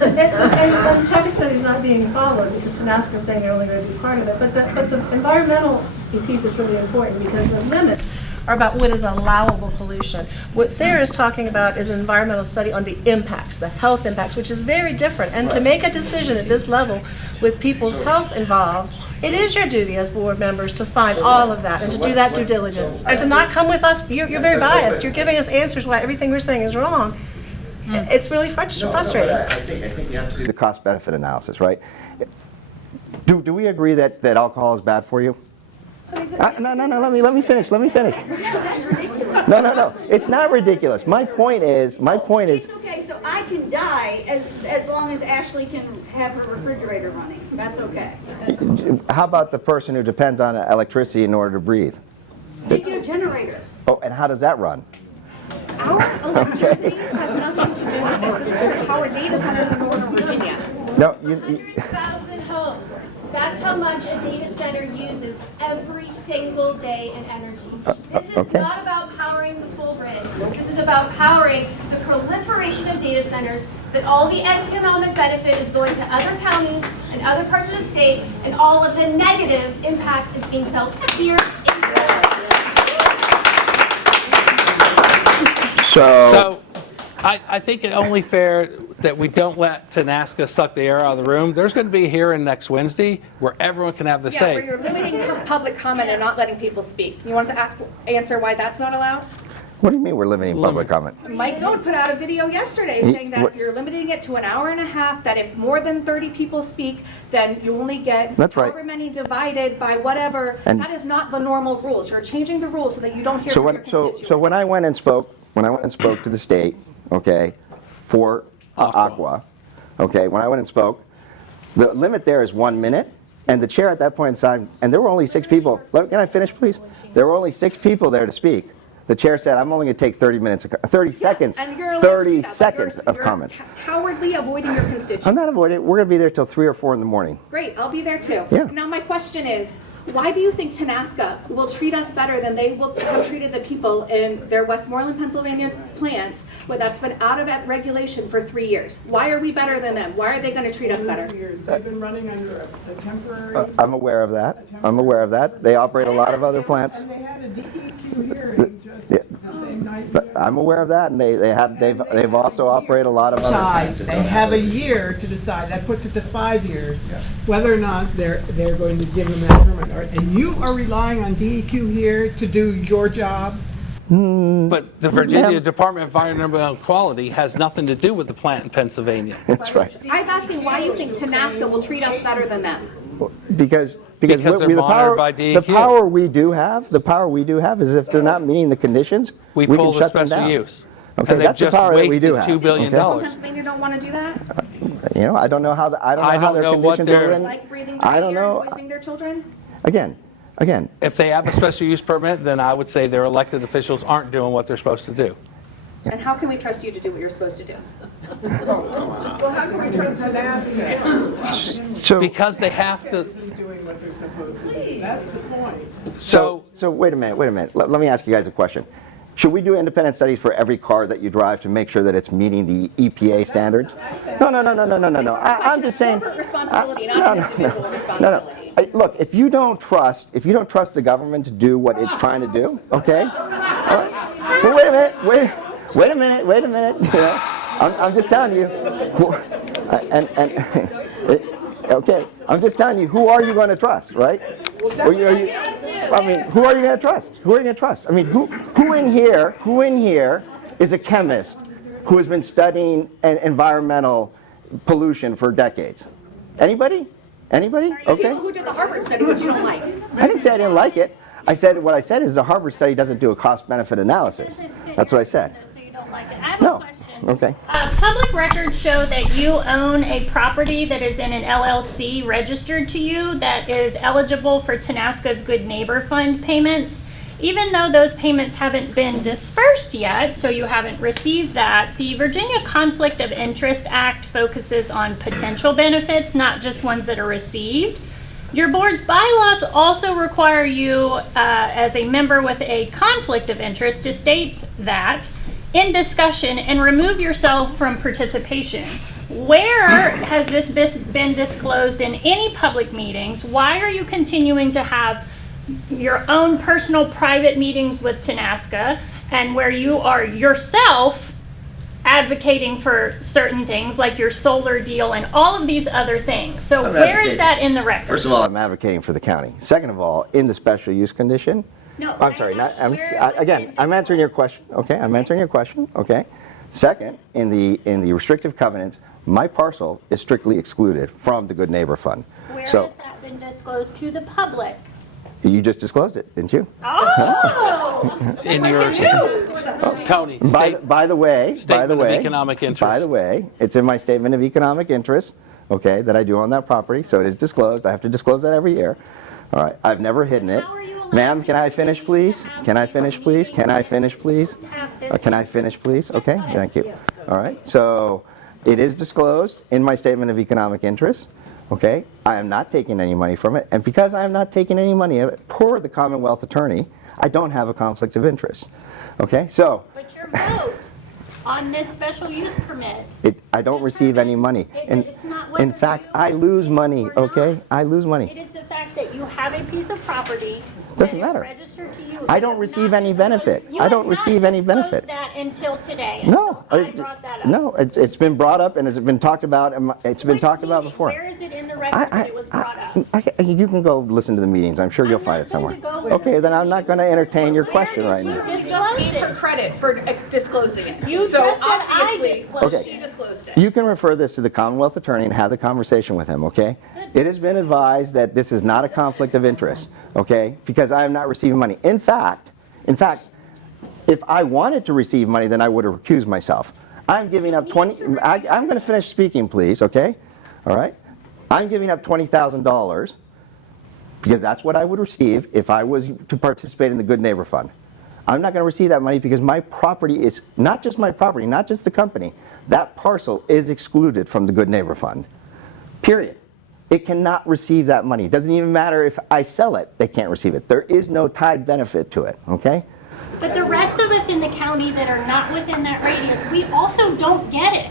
And the traffic study is not being followed because Tenaska is saying they're only going to be part of it. But the environmental piece is really important because the limits are about what is allowable pollution. What Sarah is talking about is an environmental study on the impacts, the health impacts, which is very different. And to make a decision at this level with people's health involved, it is your duty as board members to find all of that and to do that due diligence. And to not come with us, you're very biased. You're giving us answers why everything we're saying is wrong. It's really frustrating. I think you have to do the cost-benefit analysis, right? Do we agree that alcohol is bad for you? No, let me finish. No, it's not ridiculous. My point is. It's okay, so I can die as long as Ashley can have her refrigerator running. That's okay. How about the person who depends on electricity in order to breathe? Make it a generator. Oh, and how does that run? Our electricity has nothing to do with this. This is power data centers in Northern Virginia. No, 100,000 homes. That's how much a data center uses every single day in energy. This is okay. not about powering the full grid. This is about powering the proliferation of data centers, that all the economic benefit is going to other counties and other parts of the state, and all of the negative impact is being felt here in So I think it's only fair that we don't let Tenaska suck the air out of the room. There's going to be a hearing next Wednesday where everyone can have the Yeah, say. where you're limiting public comment and not letting people speak. You want to answer why that's not allowed? What do you mean we're limiting public comment? Mike Goad put out a video yesterday saying that you're limiting it to an hour and a half, that if more than 30 people speak, then you only get That's right. however many divided by whatever. And that is not the normal rules. You're changing the rules so that you don't hear So from your constituents. so when I went and spoke to the state, okay, for Aqua, okay, when I went and spoke, the limit there is 1 minute, and the chair at that point in time, and there were only 6 people. Can I finish, please? There were only 6 people there to speak. The chair said, "I'm only going to take 30 seconds, And you're allowed to do 30 that, but seconds of you're comments." cowardly avoiding your constituents. I'm not avoiding it. We're going to be there till 3 or 4 in the morning. Great, I'll be there too. Yeah. Now my question is, why do you think Tenaska will treat us better than they will have treated the people in their Westmoreland, Pennsylvania plant, where that's been out of regulation for 3 years? Why are we better than them? Why are they going to treat us better? They've been running under a temporary. I'm aware of that. They operate a lot of other plants. And they had a DEQ hearing just the same night. But I'm aware of that, and they've also operated a lot of other plants. They have a year to decide. That puts it to 5 years, whether or not they're going to give them that permit. And you are relying on DEQ here to do your job? But the Virginia Department of Environmental Quality has nothing to do with the plant in Pennsylvania. That's right. I'm asking why you think Tenaska will treat us better than them. Because Because they're the monitored power, by the DEQ. power we do have is if they're not meeting the conditions, We can pull the shut them special down. use. Okay, And they've that's the just power that we do wasted have. $2 billion. okay? Pennsylvania don't want to do that? You know, I don't know how I how don't their know what conditions are their- in. Like breathing I dry don't air know. and poisoning their children? Again, If they have a special use permit, then I would say their elected officials aren't doing what they're supposed to do. And how can we trust you to do what you're supposed to do? Well, how can we trust Tenasca? so Because they have to, Doing what they're supposed to do. That's the point. so, wait a minute. Let me ask you guys a question. Should we do independent studies for every car that you drive to make sure that it's meeting the EPA standards? No. I'm just saying. Corporate responsibility, not an individual responsibility. Look, if you don't trust the government to do what it's trying to do, okay? All right. Well, wait a minute. You know, I'm just telling you. Okay, I'm just telling you. Who are you going to trust, right? Who are you going to trust? Who are you going to trust? I mean, who in here is a chemist who has been studying environmental pollution for decades? Anybody? People Okay. who did the Harvard study, which you don't like. I didn't say I didn't like it. What I said is the Harvard study doesn't do a cost-benefit analysis. That's what I said. So you don't like it. I have No. a question. Okay. Public records show that you own a property that is in an LLC registered to you that is eligible for Tenasca's Good Neighbor Fund payments. Even though those payments haven't been dispersed yet, so you haven't received that, the Virginia Conflict of Interest Act focuses on potential benefits, not just ones that are received. Your board's bylaws also require you, as a member with a conflict of interest, to state that in discussion and remove yourself from participation. Where has this been disclosed in any public meetings? Why are you continuing to have your own personal private meetings with Tenasca, and where you are yourself advocating for certain things like your solar deal and all of these other things? So I'm where is advocating. that in the record? First of all, I'm advocating for the county. Second of all, in the special use condition. No, I'm sorry. I'm answering your question. Okay, I'm answering your question. Okay. Second, in the restrictive covenants, my parcel is strictly excluded from the Good Neighbor Fund. Where So has that been disclosed to the public? you just disclosed it, didn't you? Oh! in your, Tony, By the way, statement of economic interest. By the way, it's in my statement of economic interest, okay, that I do on that property, so it is disclosed. I have to disclose that every year. All right, I've never hidden it. How are you allowed Ma'am, to can I finish, please? Can I finish, please? Can I finish, please? Have this- Can I finish, please? Okay, thank you. All right, so it is disclosed in my statement of economic interest. Okay, I am not taking any money from it, and because I am not taking any money of it, per the Commonwealth Attorney, I don't have a conflict of interest. Okay, so But your vote on this special use permit, I don't receive any money. it's not In whether fact, you I lose money. or not. Okay, I lose it money. is the fact that you have a piece of property Doesn't that is matter. registered to you. I You don't have receive not any disclosed- benefit. you I have don't not receive any disclosed benefit. that until today. No, until I brought that up. no, it's been brought up and it's been talked about. It's been Which talked about meeting? before. Where is it in the record that it was brought up? You can go listen to the meetings. I'm sure you'll I'm find not it somewhere. going to go listen Okay, to then the I'm not going to entertain your question right You now. just gave her credit for disclosing it. You So just said I obviously, disclosed Okay. she disclosed it. You can refer this to the Commonwealth Attorney and have the conversation with him, okay? It has been advised that this is not a conflict of interest, okay? Because I am not receiving money. In fact, if I wanted to receive money, then I would have recused myself. I'm giving up I'm going to finish speaking, please, okay? All right? I'm giving up $20,000 because that's what I would receive if I was to participate in the Good Neighbor Fund. I'm not going to receive that money because my property is not just my property, not just the company. That parcel is excluded from the Good Neighbor Fund. Period. It cannot receive that money. It doesn't even matter if I sell it, they can't receive it. There is no tied benefit to it, okay? But the rest of us in the county that are not within that radius, we also don't get it.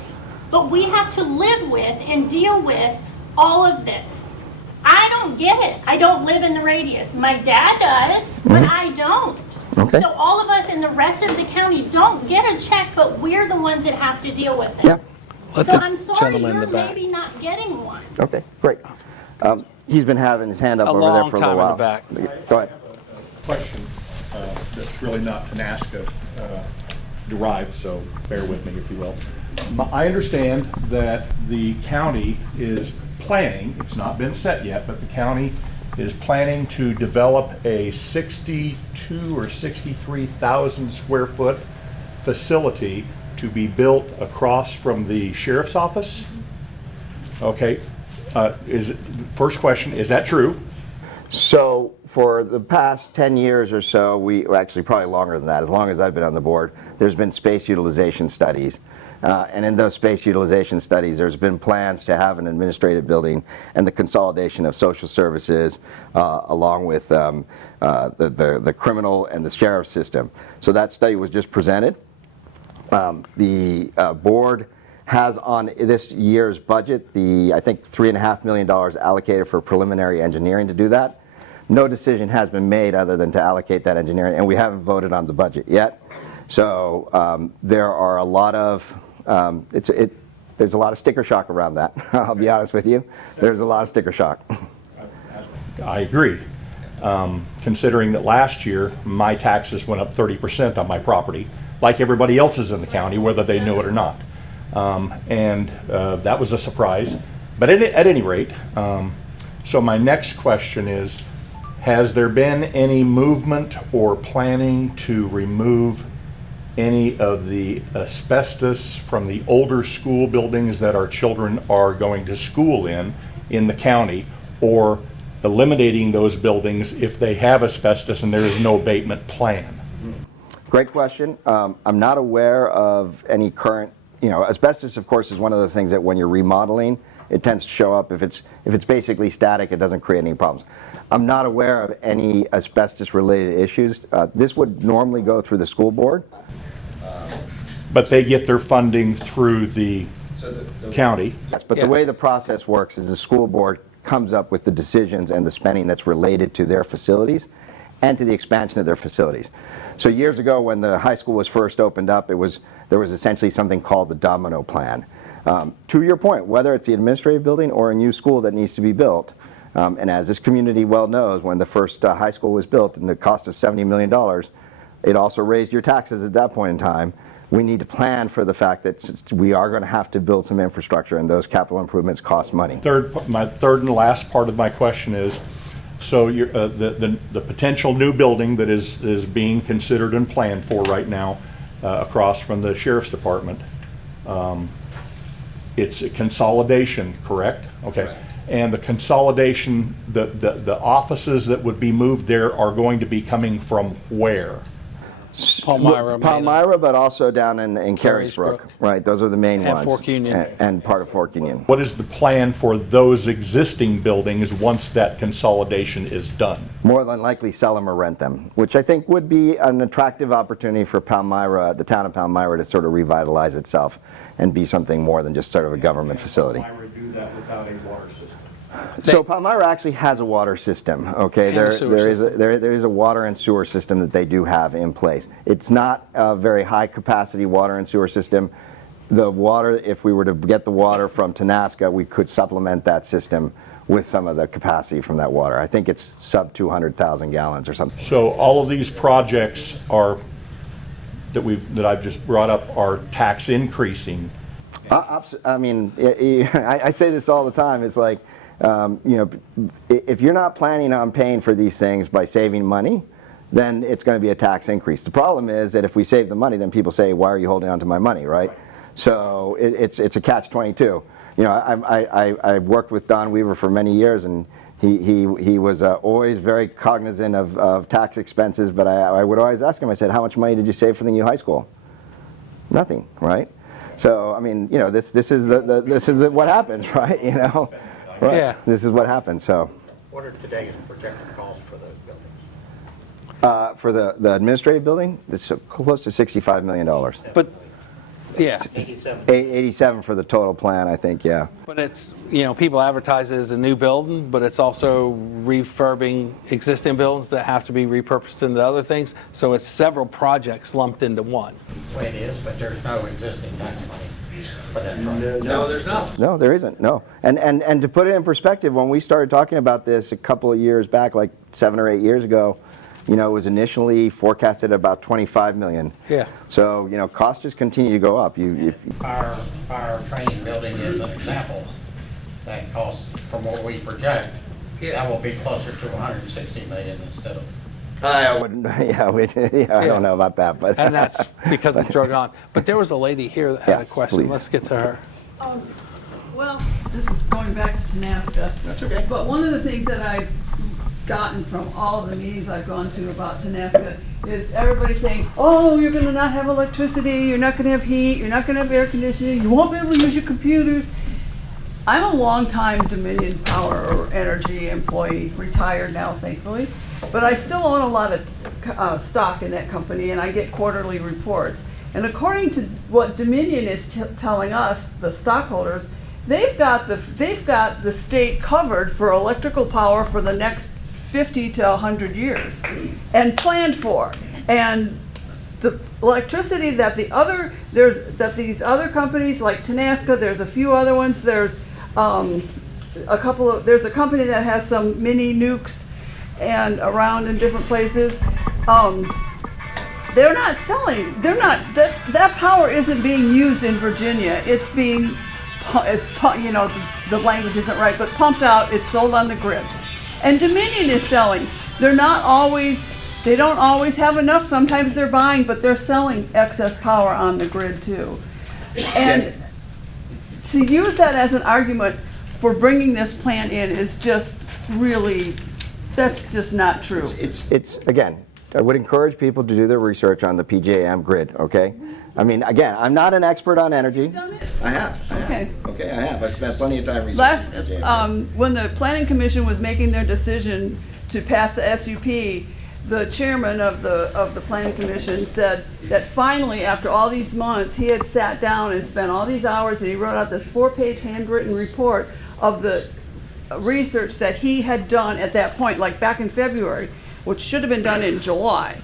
But we have to live with and deal with all of this. I don't get it. I don't live in the radius. My dad does, but I don't. Okay. So all of us in the rest of the county don't get a check, but we're the ones that have to deal with this. Yep. Let So the I'm sorry gentleman in you're the back. maybe not getting one. Okay, great. He's been having his hand up A over there long for a little time in while. the back. Go ahead. Question that's really not Tenasca derived, so bear with me if you will. I understand that the county is planning, it's not been set yet, but the county is planning to develop a 62 or 63,000 square foot facility to be built across from the sheriff's office. Okay, first question, is that true? So for the past 10 years or so, actually probably longer than that, as long as I've been on the board, there's been space utilization studies. And in those space utilization studies, there's been plans to have an administrative building and the consolidation of social services along with the criminal and the sheriff's system. So that study was just presented. The board has on this year's budget I think $3.5 million allocated for preliminary engineering to do that. No decision has been made other than to allocate that engineering, and we haven't voted on the budget yet. So there are a lot of there's a lot of sticker shock around that. I'll be honest with you. There's a lot of sticker shock. I agree. Considering that last year my taxes went up 30% on my property, like everybody else's in the county, whether they knew it or not. That was a surprise. But at any rate, so my next question is, has there been any movement or planning to remove any of the asbestos from the older school buildings that our children are going to school in the county, or eliminating those buildings if they have asbestos and there is no abatement plan? Great question. I'm not aware of any current, asbestos of course is one of those things that when you're remodeling, it tends to show up. If it's basically static, it doesn't create any problems. I'm not aware of any asbestos related issues. This would normally go through the school board. But they get their funding through the county. Yes, but the way the process works is the school board comes up with the decisions and the spending that's related to their facilities and to the expansion of their facilities. So years ago when the high school was first opened up, there was essentially something called the domino plan. To your point, whether it's the administrative building or a new school that needs to be built, and as this community well knows, when the first high school was built and the cost of $70 million, it also raised your taxes at that point in time. We need to plan for the fact that we are going to have to build some infrastructure, and those capital improvements cost money. My third and last part of my question is, so the potential new building that is being considered and planned for right now across from the sheriff's department, it's a consolidation, correct? Okay. Correct. And the consolidation, the offices that would be moved there are going to be coming from where? Palmyra, but also down in Carysbrook. Right, those are the main ones. And Fork Union. And part of Fork Union. What is the plan for those existing buildings once that consolidation is done? More than likely sell them or rent them, which I think would be an attractive opportunity for Palmyra, the town of Palmyra, to sort of revitalize itself and be something more than just sort of a government facility. Palmyra do that without a water system? So Palmyra actually has a water system, okay? There is a water and sewer system that they do have in place. It's not a very high capacity water and sewer system. The water, if we were to get the water from Tenaska, we could supplement that system with some of the capacity from that water. I think it's sub 200,000 gallons or something. So all of these projects are that I've just brought up are tax increasing. I mean, I say this all the time. It's like, if you're not planning on paying for these things by saving money, then it's going to be a tax increase. The problem is that if we save the money, then people say, why are you holding on to my money, right? So it's a catch-22. I've worked with Don Weaver for many years, and he was always very cognizant of tax expenses, but I would always ask him, I said, how much money did you save for the new high school? Nothing, right? So, I mean, this is what happens, right? Right. Yeah. This is what happens, so. What are today's projected costs for those buildings? For the administrative building, it's close to $65 million. But, yeah. 87 for the total plan, I think, yeah. But it's, people advertise it as a new building, but it's also refurbing existing buildings that have to be repurposed into other things. So it's several projects lumped into one. The way it is, but there's no existing tax money for that project. No, there's not. No, there isn't, no. And to put it in perspective, when we started talking about this a couple of years back, like 7 or 8 years ago, it was initially forecasted at about $25 million. Yeah. So, costs just continue to go up. Our training building is an example that costs from what we project, that will be closer to 160 million instead of. I wouldn't, yeah, I don't know about that, but. And that's because it's drug on. But there was a lady here that had Yes, a question. please. Let's get to her. Well, this is going back to Tenasca. That's okay. But one of the things that I've gotten from all of the meetings I've gone to about Tenasca is everybody saying, oh, you're gonna not have electricity, you're not gonna have heat, you're not gonna have air conditioning, you won't be able to use your computers. I'm a long-time Dominion Power or Energy employee, retired now, thankfully, but I still own a lot of stock in that company, and I get quarterly reports. And according to what Dominion is telling us, the stockholders, they've got the state covered for electrical power for the next 50 to 100 years, and planned for. And the electricity that these other companies like Tenasca, there's a few other ones. There's there's a company that has some mini nukes and around in different places. They're not selling. That power isn't being used in Virginia. It's being, the language isn't right, but pumped out. It's sold on the grid. And Dominion is selling. They don't always have enough. Sometimes they're buying, but they're selling excess power on the grid too. And to use that as an argument for bringing this plant in is just really, that's just not true. It's again, I would encourage people to do their research on the PJM grid, okay? I mean, again, I'm not an expert on energy. You've done it? I have. Okay. Okay, I have. I've spent plenty of time researching the PJM grid. When the Planning Commission was making their decision to pass the SUP, the chairman of the Planning Commission said that finally, after all these months, he had sat down and spent all these hours, and he wrote out this 4-page handwritten report of the research that he had done at that point, like back in February, which should have been done in July.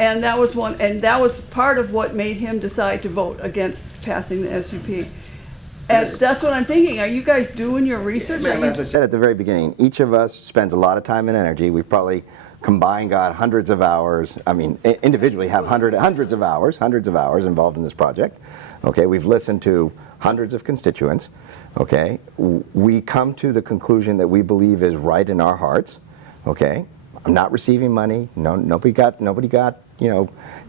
And that was part of what made him decide to vote against passing the SUP. And that's what I'm thinking. Are you guys doing your research? Ma'am, as I said at the very beginning, each of us spends a lot of time and energy. We've probably combined got hundreds of hours. I mean, individually have hundreds of hours involved in this project. Okay, we've listened to hundreds of constituents. Okay, we come to the conclusion that we believe is right in our hearts. Okay, I'm not receiving money. No, nobody got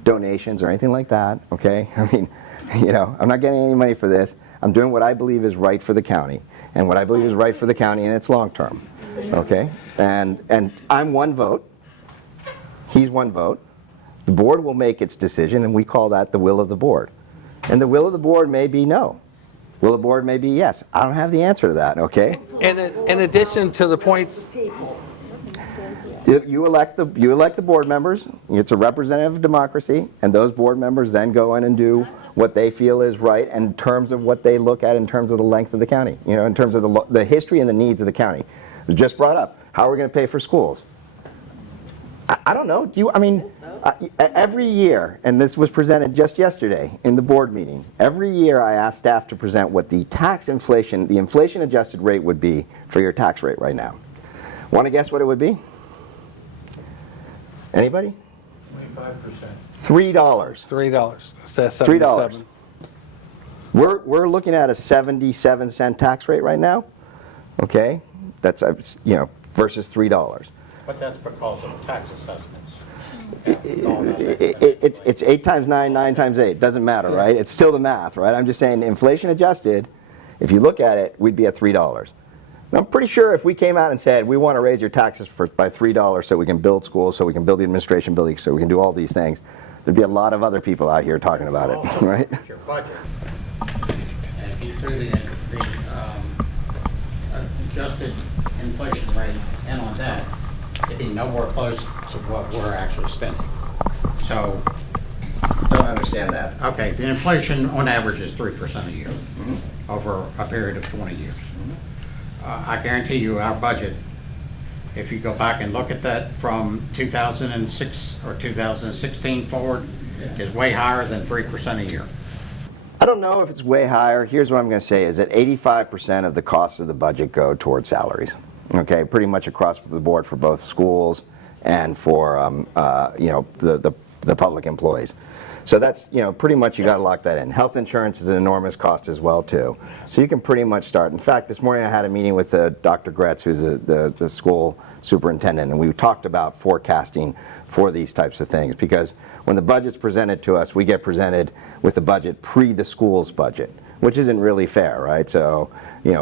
donations or anything like that. Okay, I mean, I'm not getting any money for this. I'm doing what I believe is right for the county, and what I believe is right for the county in its long term. Okay, and I'm one vote. He's one vote. The board will make its decision, and we call that the will of the board. And the will of the board may be no. Will the board may be yes. I don't have the answer to that, okay? And in addition to the points, You elect the board members. It's a representative democracy, and those board members then go in and do what they feel is right in terms of what they look at in terms of the length of the county, in terms of the history and the needs of the county. It was just brought up. How are we going to pay for schools? I don't know. Every year, and this was presented just yesterday in the board meeting, every year I ask staff to present what the the inflation adjusted rate would be for your tax rate right now. Want to guess what it would be? Anybody? 25%. $3. $3. That's $3. We're looking at a 77-cent tax rate right now. Okay, that's versus $3. But that's because of tax assessments. It's 8 times 9, 9 times 8. Doesn't matter, right? It's still the math, right? I'm just saying, inflation adjusted, if you look at it, we'd be at $3. Now, I'm pretty sure if we came out and said, we want to raise your taxes by $3 so we can build schools, so we can build the administration buildings, so we can do all these things, there'd be a lot of other people out here talking about it, right? Your budget. And if you threw the adjusted inflation rate in on that, it'd be nowhere close to what we're actually spending. So, Don't understand that. okay, the inflation on average is 3% a year over a period of 20 years. I guarantee you our budget, if you go back and look at that from 2006 or 2016 forward, is way higher than 3% a year. I don't know if it's way higher. Here's what I'm going to say is that 85% of the costs of the budget go towards salaries. Okay, pretty much across the board for both schools and for the public employees. So that's, pretty much you got to lock that in. Health insurance is an enormous cost as well, too. So you can pretty much start. In fact, this morning I had a meeting with Dr. Gretz, who's the school superintendent, and we talked about forecasting for these types of things, because when the budget's presented to us, we get presented with the budget pre the school's budget, which isn't really fair, right? So,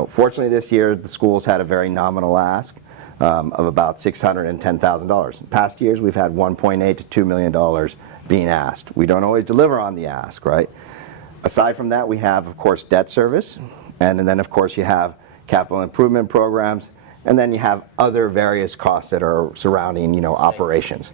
fortunately this year the schools had a very nominal ask of about $610,000. In past years we've had $1.8 to $2 million being asked. We don't always deliver on the ask, right? Aside from that, we have, of course, debt service, and then of course you have capital improvement programs, and then you have other various costs that are surrounding, operations.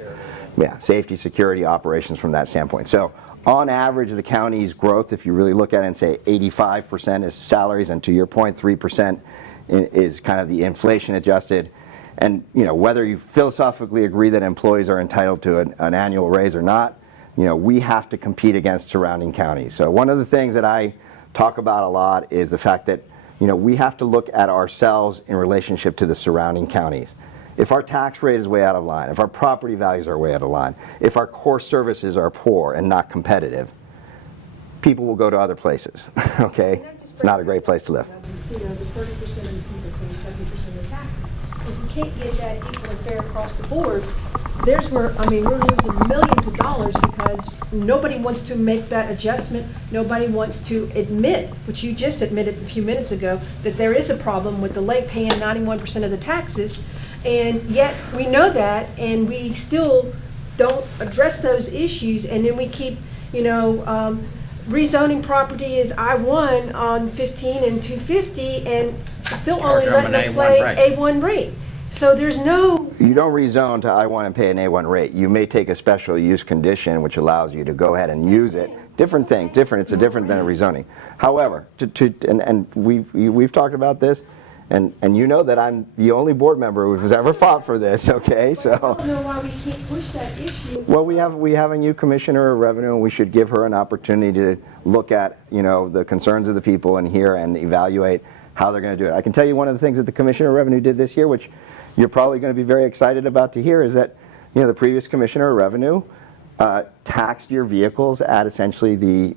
Yeah, safety, security, operations from that standpoint. So on average, the county's growth, if you really look at it and say 85% is salaries, and to your point, 3% is kind of the inflation adjusted. And whether you philosophically agree that employees are entitled to an annual raise or not, we have to compete against surrounding counties. So one of the things that I talk about a lot is the fact that we have to look at ourselves in relationship to the surrounding counties. If our tax rate is way out of line, if our property values are way out of line, if our core services are poor and not competitive, people will go to other places, okay? It's not a great place to live. The 30% of the people paying 70% of the taxes. If we can't get that equal and fair across the board, there's where, we're losing millions of dollars because nobody wants to make that adjustment. Nobody wants to admit, which you just admitted a few minutes ago, that there is a problem with the lake paying 91% of the taxes. And yet we know that, and we still don't address those issues, and then we keep, rezoning property is I-1 on 15 and 250, and still only letting it play A1 rate. So there's no... You don't rezone to I-1 and pay an A1 rate. You may take a special use condition which allows you to go ahead and use it. Different thing, it's a different than a rezoning. However, and we've talked about this, and you know that I'm the only board member who has ever fought for this, okay? So I don't know why we can't push that issue. Well, we have a new commissioner of revenue, and we should give her an opportunity to look at, the concerns of the people and hear and evaluate how they're going to do it. I can tell you one of the things that the commissioner of revenue did this year, which you're probably going to be very excited about to hear, is that, the previous commissioner of revenue taxed your vehicles at essentially the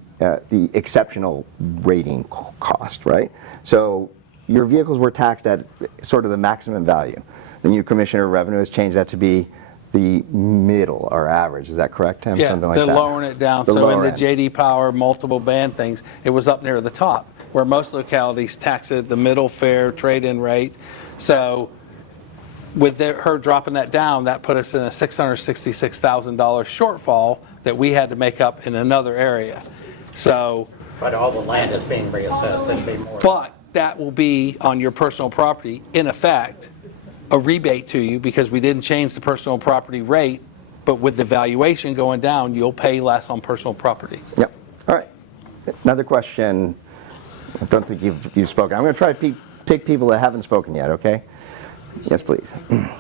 exceptional rating cost, right? So your vehicles were taxed at sort of the maximum value. The new commissioner of revenue has changed that to be the middle or average. Is that correct, Tim? Yeah, Something like they're that. lowering it down. The So in lower the end. J.D. Power multiple band things, it was up near the top, where most localities tax it the middle fair trade-in rate. So with her dropping that down, that put us in a $666,000 shortfall that we had to make up in another area. So, But all the land is being reassessed, it'd be more. but that will be on your personal property, in effect, a rebate to you because we didn't change the personal property rate, but with the valuation going down, you'll pay less on personal property. Yep. All right. Another question. I don't think you've spoken. I'm going to try to pick people that haven't spoken yet, okay? Yes, please. And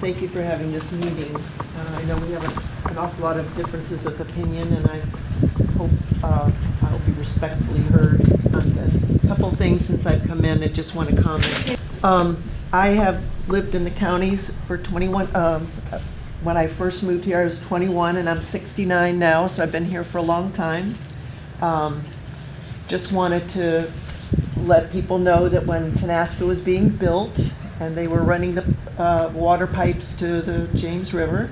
thank you for having this meeting. I know we have an awful lot of differences of opinion, and I hope I'll be respectfully heard on this. A couple things since I've come in, I just want to comment. I have lived in the counties for 21, when I first moved here I was 21, and I'm 69 now, so I've been here for a long time. Just wanted to let people know that when Tenaska was being built, and they were running the water pipes to the James River,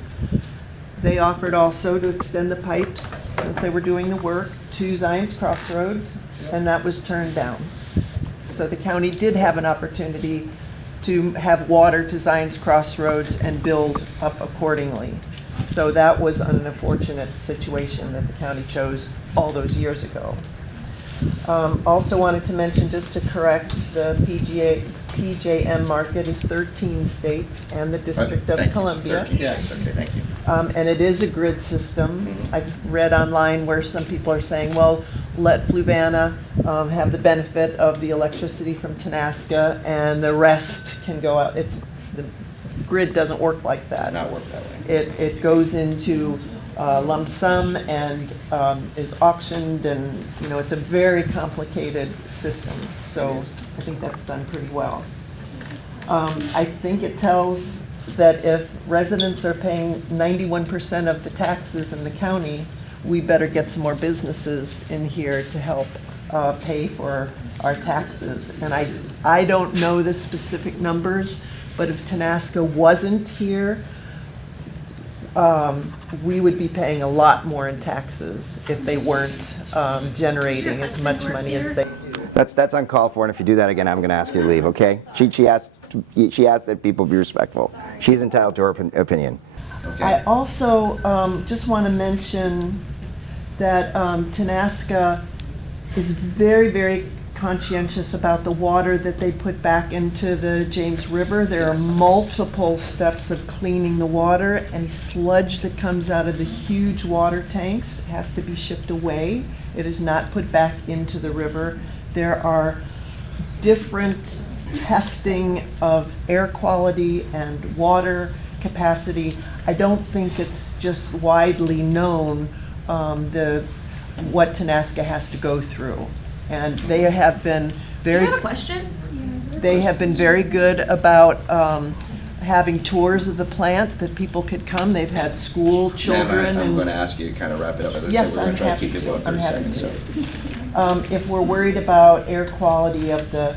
they offered also to extend the pipes, since they were doing the work, to Zion's Crossroads, and that was turned down. So the county did have an opportunity to have water to Zion's Crossroads and build up accordingly. So that was an unfortunate situation that the county chose all those years ago. Also wanted to mention, just to correct, the PJM market is 13 states and the District of Columbia. 13 states, okay, thank you. And it is a grid system. I've read online where some people are saying, well, let Fluvanna have the benefit of the electricity from Tenaska and the rest can go out. The grid doesn't work like that. Does not work that way. It goes into lump sum and is auctioned, and it's a very complicated system. So I think that's done pretty well. I think it tells that if residents are paying 91% of the taxes in the county, we better get some more businesses in here to help pay for our taxes. And I don't know the specific numbers, but if Tenaska wasn't here, we would be paying a lot more in taxes if they weren't generating as much money as they do. That's uncalled for, and if you do that again, I'm going to ask you to leave, okay? She asked that people be respectful. She's entitled to her opinion. Okay. I also just want to mention that Tenaska is very, very conscientious about the water that they put back into the James River. There are multiple steps of cleaning the water. Any sludge that comes out of the huge water tanks has to be shipped away. It is not put back into the river. There are different testing of air quality and water capacity. I don't think it's just widely known what Tenaska has to go through. And they have been very. Do you have a question? They have been very good about having tours of the plant that people could come. They've had school children. I'm going to ask you to kind of wrap it up. As I Yes, said, we're going to try to keep it below 30 seconds. If we're worried about air quality of the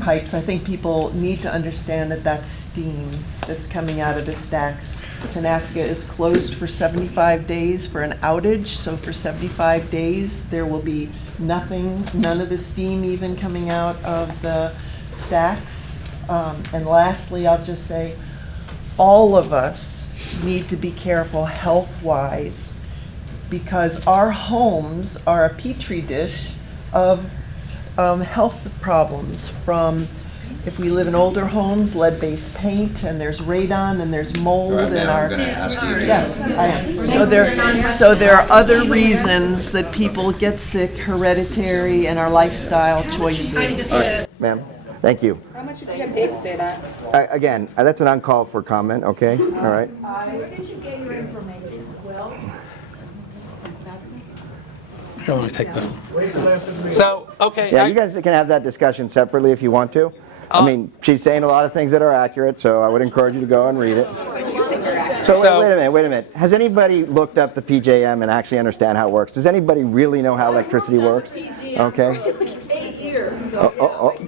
pipes, I think people need to understand that that's steam that's coming out of the stacks. Tenaska is closed for 75 days for an outage, so for 75 days there will be none of the steam even coming out of the stacks. And lastly, I'll just say, all of us need to be careful health-wise, because our homes are a petri dish of health problems. From, if we live in older homes, lead-based paint, and there's radon, and there's mold in our. I'm going to ask you. Yes, I am. So there are other reasons that people get sick, hereditary, and our lifestyle choices. All right, ma'am, thank you. How much did you get paid to say that? Again, that's an uncalled for comment, okay? All right. Where did you get your information? Well, Here, let me take them. So, okay. Yeah, you guys can have that discussion separately if you want to. I mean, she's saying a lot of things that are accurate, so I would encourage you to go and read it. So wait a minute. Has anybody looked up the PJM and actually understand how it works? Does anybody really know how electricity works? Okay.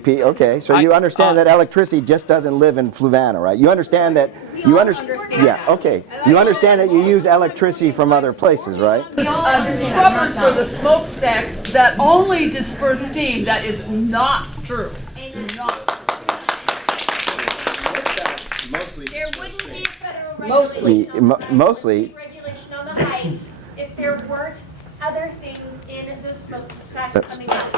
Okay, so you understand that electricity just doesn't live in Fluvanna, right? You understand that you understand. Yeah, okay. You understand that you use electricity from other places, right? Scrubbers for the smokestacks that only disperse steam. That is not true. There wouldn't be a federal Mostly. regulation on the height if there weren't other things in those smokestacks coming out.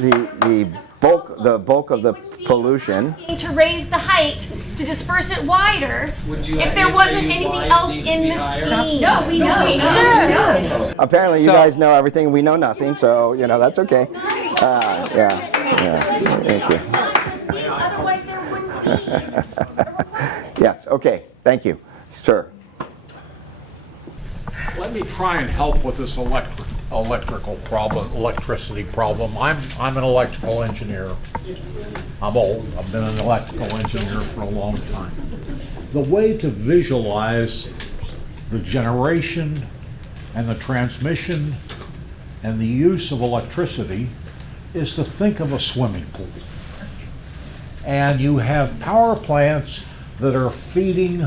The bulk of the pollution. To raise the height, to disperse it wider, if there wasn't anything else in the steam. no, we know. Sure. Apparently, you guys know everything. We know nothing, so that's okay. Yeah. Thank you. Otherwise, there wouldn't be a requirement. Yes. Okay. Thank you, sir. Let me try and help with this electricity problem. I'm an electrical engineer. I'm old. I've been an electrical engineer for a long time. The way to visualize the generation and the transmission and the use of electricity is to think of a swimming pool. And you have power plants that are feeding,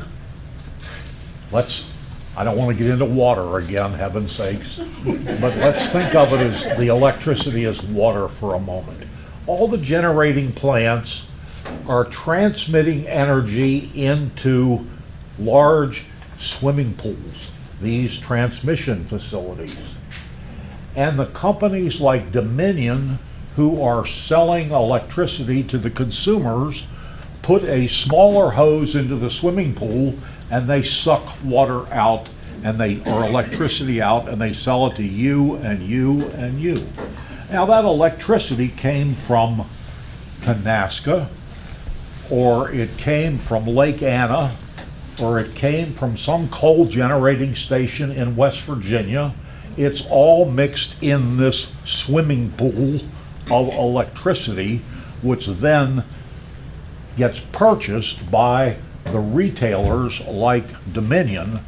I don't want to get into water again, heaven's sakes, but let's think of it as the electricity as water for a moment. All the generating plants are transmitting energy into large swimming pools, these transmission facilities. And the companies like Dominion, who are selling electricity to the consumers, put a smaller hose into the swimming pool and they suck water out or electricity out, and they sell it to you and you and you. Now that electricity came from Tenaska, or it came from Lake Anna, or it came from some coal generating station in West Virginia. It's all mixed in this swimming pool of electricity, which then gets purchased by the retailers like Dominion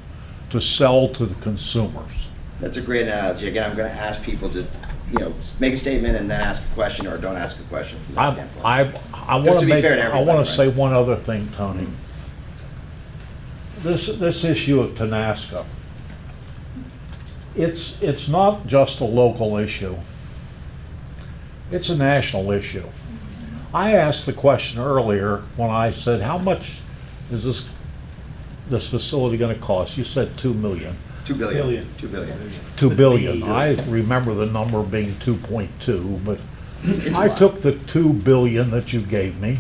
to sell to the consumers. That's a great analogy. Again, I'm going to ask people to, make a statement and then ask a question, or don't ask a question. from that standpoint. I Just want to to be fair to everybody, want right? to say one other thing, Tony. This issue of Tenaska, it's not just a local issue. It's a national issue. I asked the question earlier when I said, how much is this facility going to cost? You said $2 million. $2 billion. $2 billion. $2 billion. I remember the number being 2.2, but I took the $2 billion that you gave me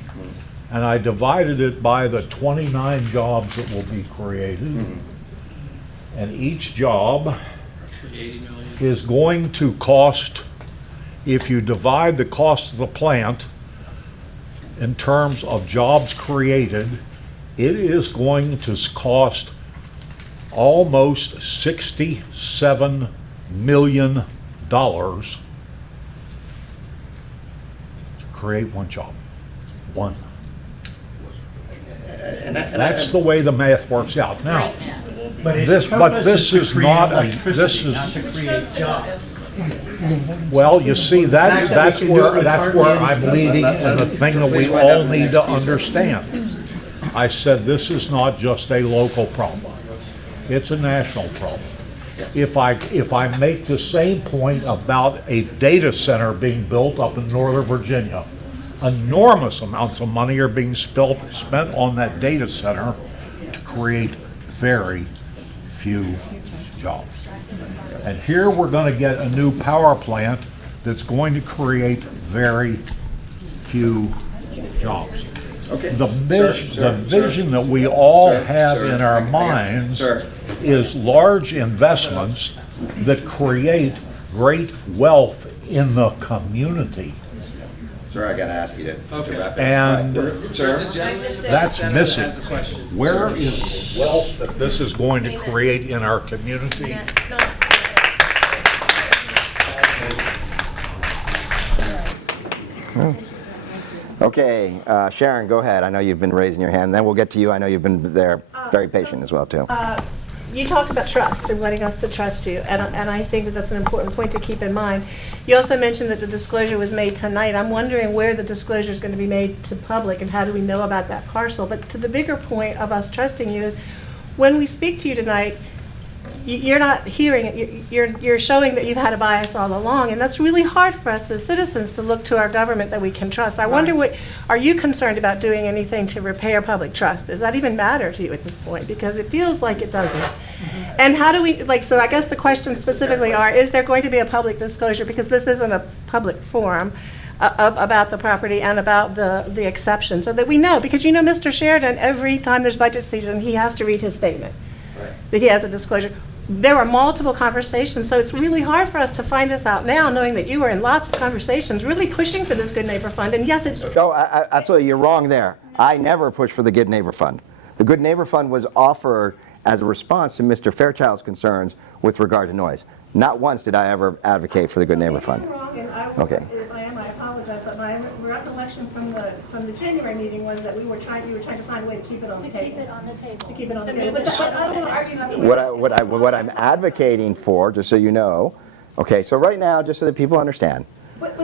and I divided it by the 29 jobs that will be created. And each job is going to cost, if you divide the cost of the plant in terms of jobs created, it is going to cost almost $67 million to create one job. One. That's the way the math works out. Now, But this is not a, this is, not to create jobs. well, you see, that's where I'm leading, and the thing that we all need to understand. I said this is not just a local problem. It's a national problem. If I make the same point about a data center being built up in Northern Virginia, enormous amounts of money are being spent on that data center to create very few jobs. And here we're going to get a new power plant that's going to create very few jobs. Okay. The vision that we all have in our minds is large investments that create great wealth in the community. Sir, I got to ask you to wrap up. And Sir? that's missing. Where is wealth that this is going to create in our community? Okay, Sharon, go ahead. I know you've been raising your hand. Then we'll get to you. I know you've been there very patient as well, too. You talked about trust and wanting us to trust you, and I think that that's an important point to keep in mind. You also mentioned that the disclosure was made tonight. I'm wondering where the disclosure is going to be made to public and how do we know about that parcel. But to the bigger point of us trusting you is when we speak to you tonight, you're not hearing it. You're showing that you've had a bias all along, and that's really hard for us as citizens to look to our government that we can trust. I wonder, are you concerned about doing anything to repair public trust? Does that even matter to you at this point? Because it feels like it doesn't. And how do we, so I guess the questions specifically are, is there going to be a public disclosure, because this isn't a public forum, about the property and about the exception, so that we know, because Mr. Sheridan, every time there's budget season, he has to read his statement, that he has a disclosure. There were multiple conversations, so it's really hard for us to find this out now, knowing that you were in lots of conversations, really pushing for this Good Neighbor Fund, and yes, it's... No, absolutely, you're wrong there. I never pushed for the Good Neighbor Fund. The Good Neighbor Fund was offered as a response to Mr. Fairchild's concerns with regard to noise. Not once did I ever advocate for the Good Neighbor Fund. Okay. If I am, I apologize, but my recollection from the January meeting was that you were trying to find a way to keep it on the table. To keep it on the table. But I don't want to argue about What I'm advocating for, just so you know, okay, so right now, just so that people understand,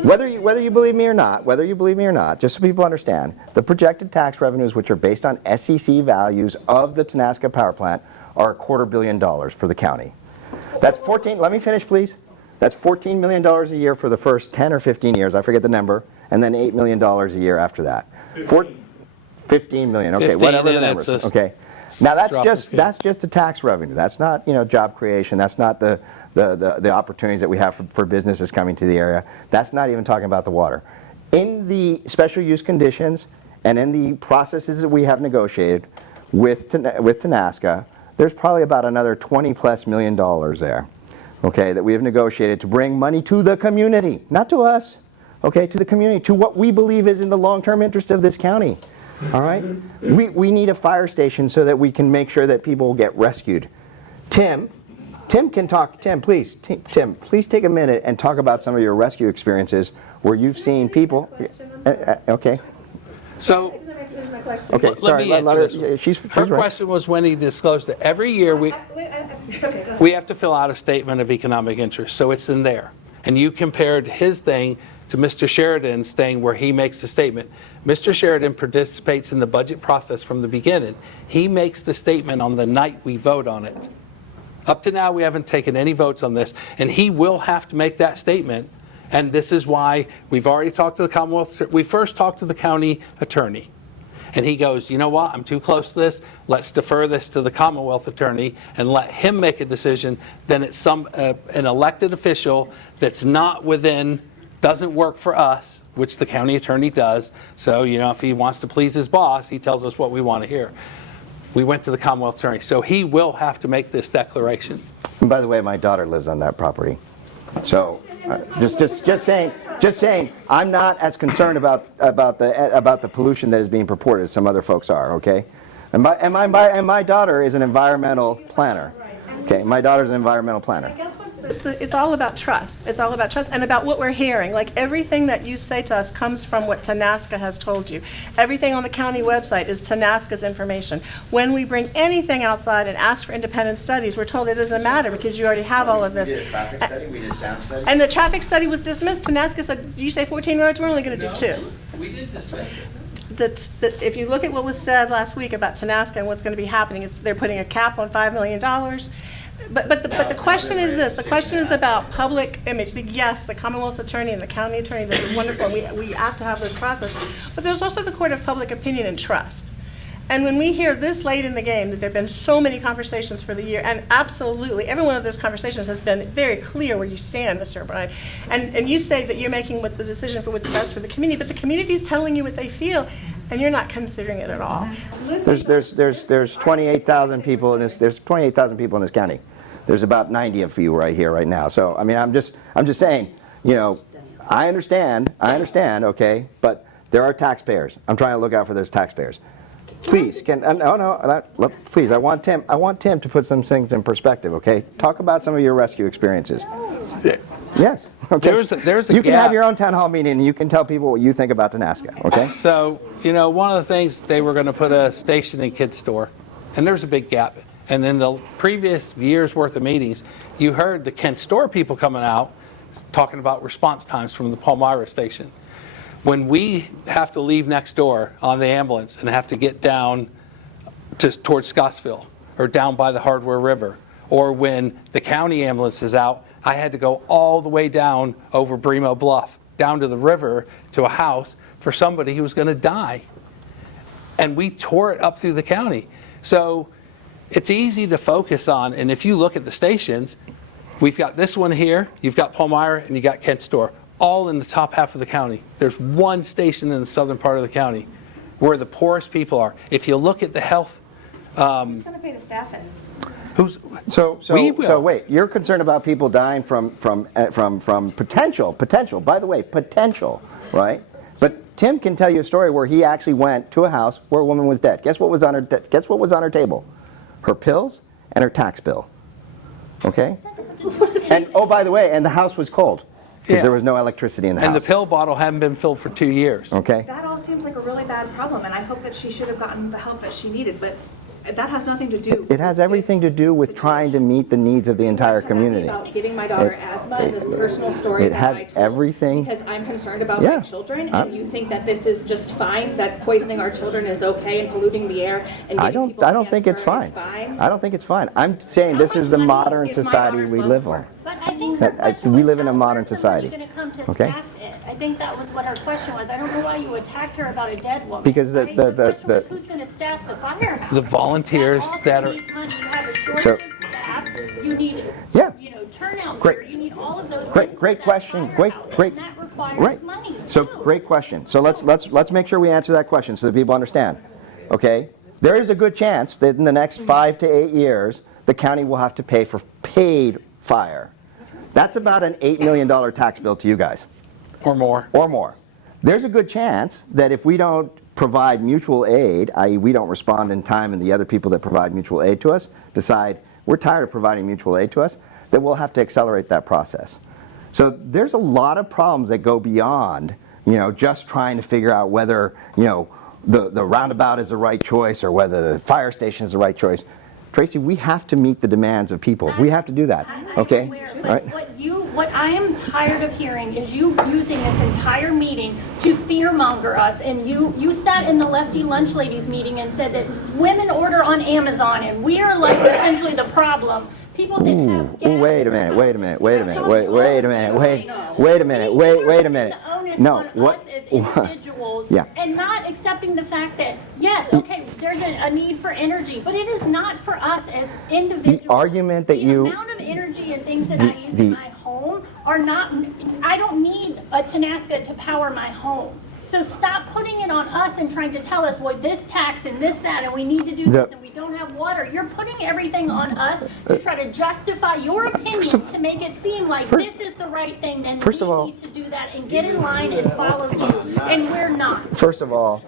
whether you believe me or not, just so people understand, the projected tax revenues, which are based on SEC values of the Tenaska power plant, are $250 million for the county. That's 14, let me finish please. That's $14 million a year for the first 10 or 15 years, I forget the number, and then $8 million a year after that. 15 million, okay, 15, whatever the and numbers, it's a okay. Now that's drop just in the tax revenue. That's not, job creation. That's not the opportunities that we have for businesses coming to the area. That's not even talking about the water. In the special use conditions and in the processes that we have negotiated with Tenaska, there's probably about another $20+ million there, okay, that we have negotiated to bring money to the community, not to us, okay, to the community, to what we believe is in the long-term interest of this county. All right? We need a fire station so that we can make sure that people get rescued. Tim can talk. Tim, please take a minute and talk about some of your rescue experiences where you've seen people. Okay. So Here's my question. Okay, Let sorry. me answer this one. She's Her right. question was when he disclosed it. Every year, Okay, go ahead. we have to fill out a statement of economic interest, so it's in there. And you compared his thing to Mr. Sheridan's thing where he makes the statement. Mr. Sheridan participates in the budget process from the beginning. He makes the statement on the night we vote on it. Up to now, we haven't taken any votes on this, and he will have to make that statement. And this is why we've already talked to the Commonwealth. We first talked to the county attorney. And he goes, you know what, I'm too close to this. Let's defer this to the Commonwealth attorney and let him make a decision. Then it's an elected official that's not within, doesn't work for us, which the county attorney does. So, if he wants to please his boss, he tells us what we want to hear. We went to the Commonwealth attorney. So he will have to make this declaration. And by the way, my daughter lives on that property. So just saying, I'm not as concerned about the pollution that is being purported as some other folks are. Okay, and my daughter is an environmental planner. Okay, my daughter's an environmental planner. It's all about trust. It's all about trust and about what we're hearing. Like everything that you say to us comes from what Tenaska has told you. Everything on the county website is Tenaska's information. When we bring anything outside and ask for independent studies, we're told it doesn't matter because you already have all of this. We did a traffic study, we did sound study. And the traffic study was dismissed. Tenaska said, you say 14 roads, we're only going to do 2. We did dismiss it. That if you look at what was said last week about Tenaska and what's going to be happening, is they're putting a cap on $5 million. But the question is this, the question is about public image. Yes, the Commonwealth's attorney and the county attorney, this is wonderful, and we have to have this process. But there's also the court of public opinion and trust. And when we hear this late in the game that there have been so many conversations for the year, and absolutely every one of those conversations has been very clear where you stand, Mr. O'Brien. And you say that you're making the decision for what's best for the community, but the community is telling you what they feel, and you're not considering it at all. There's 28,000 people in this. There's 28,000 people in this county. There's about 90 of you right here, right now. So I mean, I'm just saying, I understand, okay, but there are taxpayers. I'm trying to look out for those taxpayers. Please, please, I want Tim to put some things in perspective, okay? Talk about some of your rescue experiences. Yes, okay. There's a you can gap. have your own town hall meeting and you can tell people what you think about Tenaska, okay? So, one of the things, they were going to put a station in Kids Store, and there's a big gap. And in the previous year's worth of meetings, you heard the Kent Store people coming out talking about response times from the Palmyra station. When we have to leave next door on the ambulance and have to get down towards Scottsville or down by the Hardware River, or when the county ambulance is out, I had to go all the way down over Bremo Bluff, down to the river to a house for somebody who was going to die. And we tore it up through the county. So it's easy to focus on, and if you look at the stations, we've got this one here, you've got Palmyra, and you got Kent Store, all in the top half of the county. There's one station in the southern part of the county where the poorest people are. If you look at the health... Who's going to pay to staff it? So wait, you're concerned about people dying from potential, by the way, potential, right? But Tim can tell you a story where he actually went to a house where a woman was dead. Guess what was on her table? Her pills and her tax bill. Okay? And oh, by the way, and the house was cold because there was no electricity in the house. And the pill bottle hadn't been filled for 2 years. Okay. That all seems like a really bad problem, and I hope that she should have gotten the help that she needed, but that has nothing to do. It has everything to do with trying to meet the needs of the entire community. About giving my daughter asthma and the personal story It that has I told, everything. because I'm concerned about my children, and you think that this is just fine, that poisoning our children is okay and polluting the air and I don't think it's fine. I don't think it's fine. I'm saying this is the modern society we live in. But I think the question We was live in a how modern personally society. are you gonna come to Okay? staff it? I think that was what her question was. I don't know why you attacked her about a dead woman. Because right? The question was who's going to staff the firehouse? The volunteers that are... You have a shortage So- of staff. You need turnout Great. gear. You need all of those Great, things great for that question. firehouse, Great. And that requires Right. money. So great question. So let's make sure we answer that question so that people understand. Okay? There is a good chance that in the next 5 to 8 years, the county will have to pay for paid fire. That's about an $8 million tax bill to you guys. Or more. Or more. There's a good chance that if we don't provide mutual aid, i.e. we don't respond in time and the other people that provide mutual aid to us decide we're tired of providing mutual aid to us, that we'll have to accelerate that process. So there's a lot of problems that go beyond, just trying to figure out whether, the roundabout is the right choice or whether the fire station is the right choice. Tracy, we have to meet the demands of people. We have to do that, okay? But Right? what I am tired of hearing is you using this entire meeting to fearmonger us, and you sat in the Lefty Lunch Ladies meeting and said that women order on Amazon, and we are like essentially the problem. People that have gas. Wait a minute, wait a minute, wait a minute, wait a minute, wait a minute, wait a minute. No, what? As individuals, Yeah. and not accepting the fact that, yes, okay, there's a need for energy, but it is not for us as individuals. The argument that The amount of energy and things that I use in my home are not, I don't need a Tenasca to power my home. So stop putting it on us and trying to tell us, well, this tax and this, that, and we need to do this, and we don't have water. You're putting everything on us to try to justify your opinion to make it seem like this is the right thing, and we need to do that and get in line and follow you, and we're not. First of all,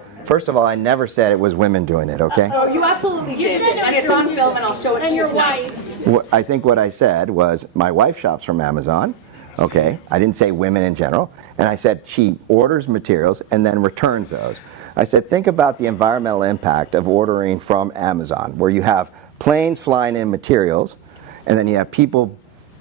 I never said it was women doing it, okay? Oh, you absolutely You did, said it and was it's on you. film, and I'll show it to And you your tonight. wife. I think what I said was my wife shops from Amazon, okay? I didn't say women in general. And I said she orders materials and then returns those. I said, think about the environmental impact of ordering from Amazon, where you have planes flying in materials, and then you have people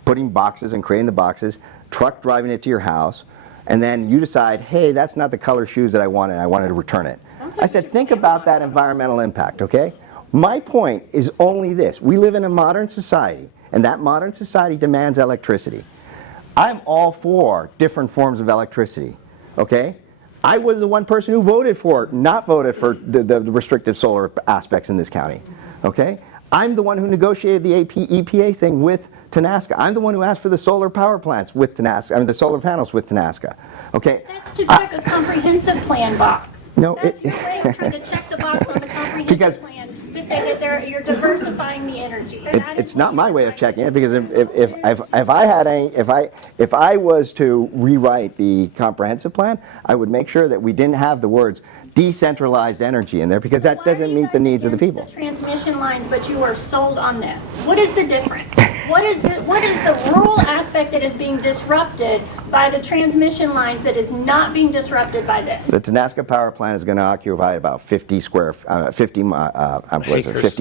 putting boxes and creating the boxes, truck driving it to your house, and then you decide, hey, that's not the color shoes that I wanted, I wanted to return it. I said, think about that environmental impact, okay? My point is only this. We live in a modern society, and that modern society demands electricity. I'm all for different forms of electricity, okay? I was the one person who not voted for the restrictive solar aspects in this county, okay? I'm the one who negotiated the EPA thing with Tenasca. I'm the one who asked for the solar power plants with Tenasca, the solar panels with Tenasca, okay? That's to check a comprehensive plan box. No, That's your way of trying to check the box on the comprehensive plan to say that you're diversifying the energy. It's not my way of checking it, because if I was to rewrite the comprehensive plan, I would make sure that we didn't have the words decentralized energy in there, because that doesn't meet the needs of the people. Transmission lines, but you are sold on this. What is the difference? What is the rural aspect that is being disrupted by the transmission lines that is not being disrupted by this? The Tenasca power plant is going to occupy about 50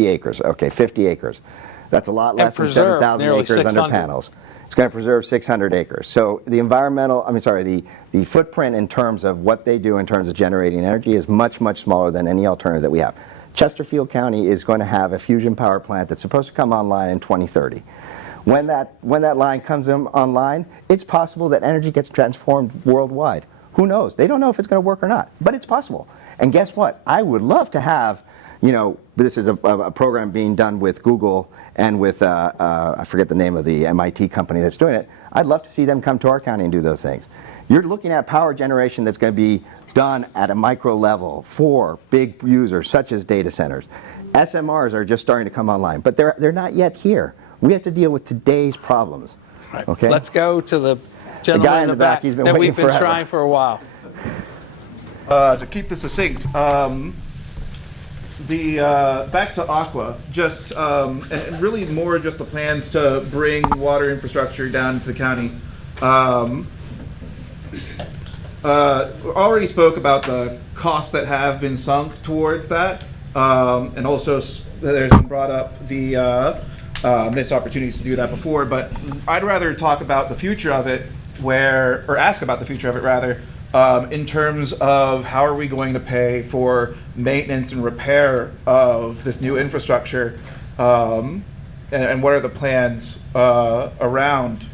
acres. Okay, 50 acres. That's a lot less than 7,000 acres under panels. It's going to preserve 600 acres. So the the footprint in terms of what they do in terms of generating energy is much, much smaller than any alternative that we have. Chesterfield County is going to have a fusion power plant that's supposed to come online in 2030. When that line comes online, it's possible that energy gets transformed worldwide. Who knows? They don't know if it's going to work or not, but it's possible. And guess what? I would love to have, this is a program being done with Google and with, I forget the name of the MIT company that's doing it. I'd love to see them come to our county and do those things. You're looking at power generation that's going to be done at a micro level for big users such as data centers. SMRs are just starting to come online, but they're not yet here. We have to deal with today's problems. Okay. Let's go to the gentleman guy in the back. He's been that waiting we've been forever. trying for a while. To keep this succinct, back to Aqua, and really more just the plans to bring water infrastructure down to the county. Already spoke about the costs that have been sunk towards that, and also there's been brought up the missed opportunities to do that before, but I'd rather talk about the future of it, or ask about the future of it rather, in terms of how are we going to pay for maintenance and repair of this new infrastructure, and what are the plans around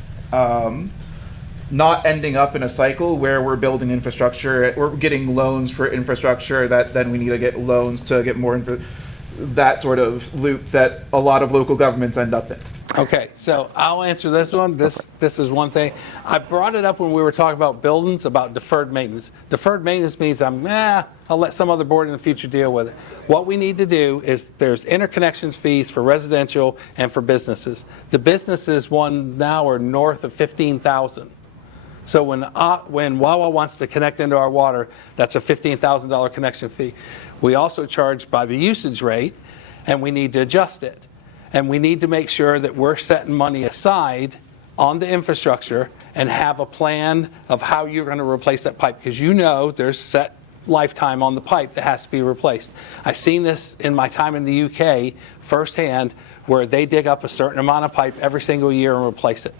not ending up in a cycle where we're building infrastructure, we're getting loans for infrastructure that then we need to get loans to get more that sort of loop that a lot of local governments end up in. Okay, so I'll answer this one. This is one thing. I brought it up when we were talking about buildings, about deferred maintenance. Deferred maintenance means I'll let some other board in the future deal with it. What we need to do is there's interconnections fees for residential and for businesses. The businesses one now are north of $15,000. So when Wawa wants to connect into our water, that's a $15,000 connection fee. We also charge by the usage rate, and we need to adjust it. And we need to make sure that we're setting money aside on the infrastructure and have a plan of how you're going to replace that pipe. Because there's set lifetime on the pipe that has to be replaced. I've seen this in my time in the UK firsthand, where they dig up a certain amount of pipe every single year and replace it.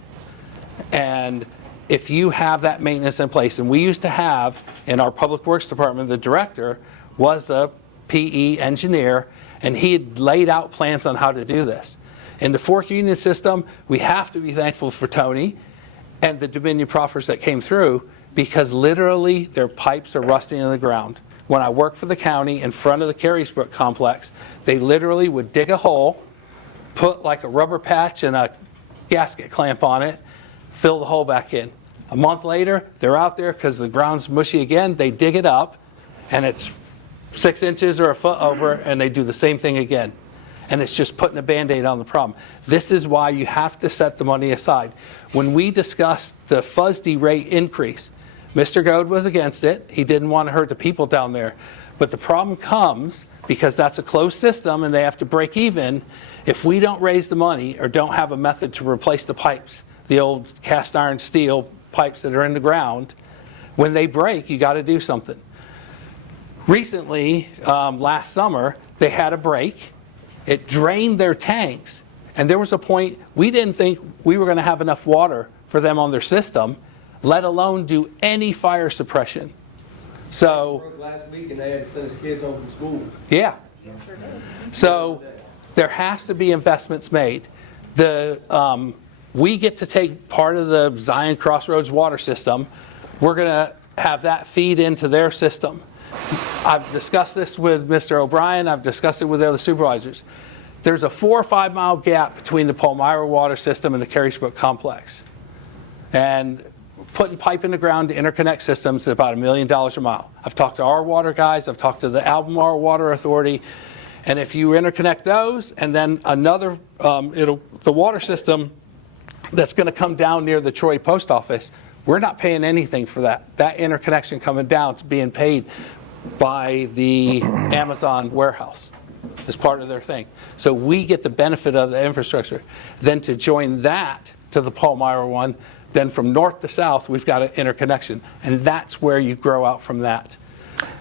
And if you have that maintenance in place, and we used to have in our public works department, the director was a PE engineer, and he had laid out plans on how to do this. In the Fork Union system, we have to be thankful for Tony and the Dominion proffers that came through, because literally their pipes are rusting in the ground. When I worked for the county in front of the Carysbrook complex, they literally would dig a hole, put like a rubber patch and a gasket clamp on it, fill the hole back in. A month later, they're out there because the ground's mushy again, they dig it up, and it's 6 inches or a foot over, and they do the same thing again. And it's just putting a Band-Aid on the problem. This is why you have to set the money aside. When we discussed the FUSD rate increase, Mr. Goad was against it. He didn't want to hurt the people down there. But the problem comes, because that's a closed system and they have to break even, if we don't raise the money or don't have a method to replace the pipes, the old cast iron steel pipes that are in the ground, when they break, you got to do something. Recently, last summer, they had a break. It drained their tanks, and there was a point we didn't think we were going to have enough water for them on their system, let alone do any fire suppression. So last week, and they had to send his kids home from school. Yeah. So there has to be investments made. We get to take part of the Zion Crossroads water system. We're going to have that feed into their system. I've discussed this with Mr. O'Brien. I've discussed it with the other supervisors. There's a 4 or 5 mile gap between the Palmyra water system and the Carysbrook complex. And putting pipe in the ground to interconnect systems is about $1 million a mile. I've talked to our water guys. I've talked to the Albemarle Water Authority. And if you interconnect those, and then another, the water system that's going to come down near the Troy post office, we're not paying anything for that. That interconnection coming down is being paid by the Amazon warehouse as part of their thing. So we get the benefit of the infrastructure. Then to join that to the Palmyra one, then from north to south, we've got an interconnection. And that's where you grow out from that.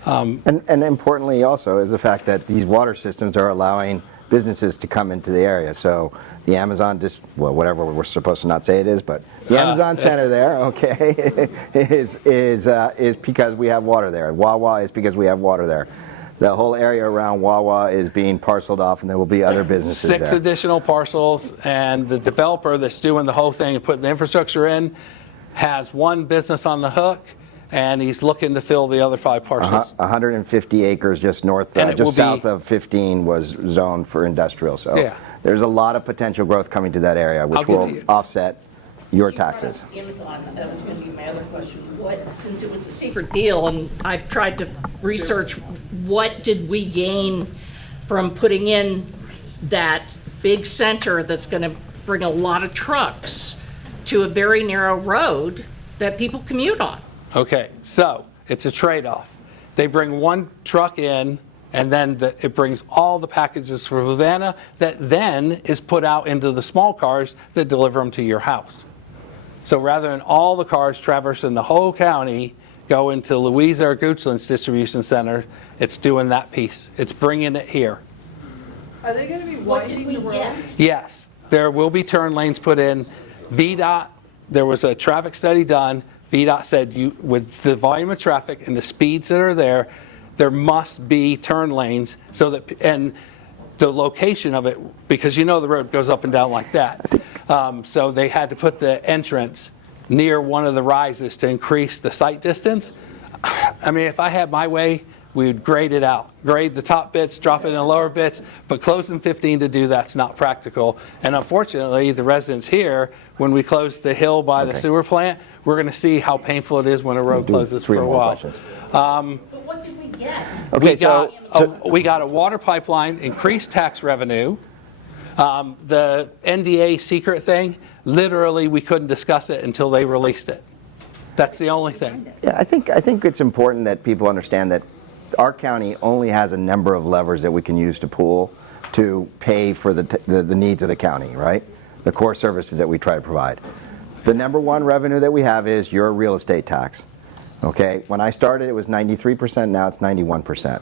And importantly also is the fact that these water systems are allowing businesses to come into the area. So the Amazon, whatever we're supposed to not say it is, but the Amazon Center there, okay, is because we have water there. Wawa is because we have water there. The whole area around Wawa is being parceled off, and there will be other businesses 6 there. additional parcels, and the developer that's doing the whole thing and putting the infrastructure in has one business on the hook, and he's looking to fill the other 5 parcels. 150 acres just north, just south of 15 was zoned for industrial. So Yeah. there's a lot of potential growth coming to that area, which will offset your taxes. Amazon, that was going to be my other question. Since it was a secret deal, and I've tried to research, what did we gain from putting in that big center that's going to bring a lot of trucks to a very narrow road that people commute on? Okay, so it's a trade-off. They bring one truck in, and then it brings all the packages for Fluvanna that then is put out into the small cars that deliver them to your house. So rather than all the cars traversing the whole county go into Louisa or Goochland's distribution center, it's doing that piece. It's bringing it here. Are they going to be widening the road? Yes, there will be turn lanes put in. VDOT, there was a traffic study done. VDOT said with the volume of traffic and the speeds that are there, there must be turn lanes so that, and the location of it, because the road goes up and down like that. So they had to put the entrance near one of the rises to increase the sight distance. I mean, if I had my way, we would grade it out. Grade the top bits, drop it in the lower bits, but closing 15 to do that's not practical. And unfortunately, the residents here, when we close the hill by the sewer plant, we're going to see how painful it is when a road closes for a while. But what did we get? Okay, we got a water pipeline, increased tax revenue. The NDA secret thing, literally we couldn't discuss it until they released it. That's the only thing. Yeah, I think it's important that people understand that our county only has a number of levers that we can use to pool to pay for the needs of the county, right? The core services that we try to provide. The number one revenue that we have is your real estate tax. Okay, when I started it was 93%, now it's 91%.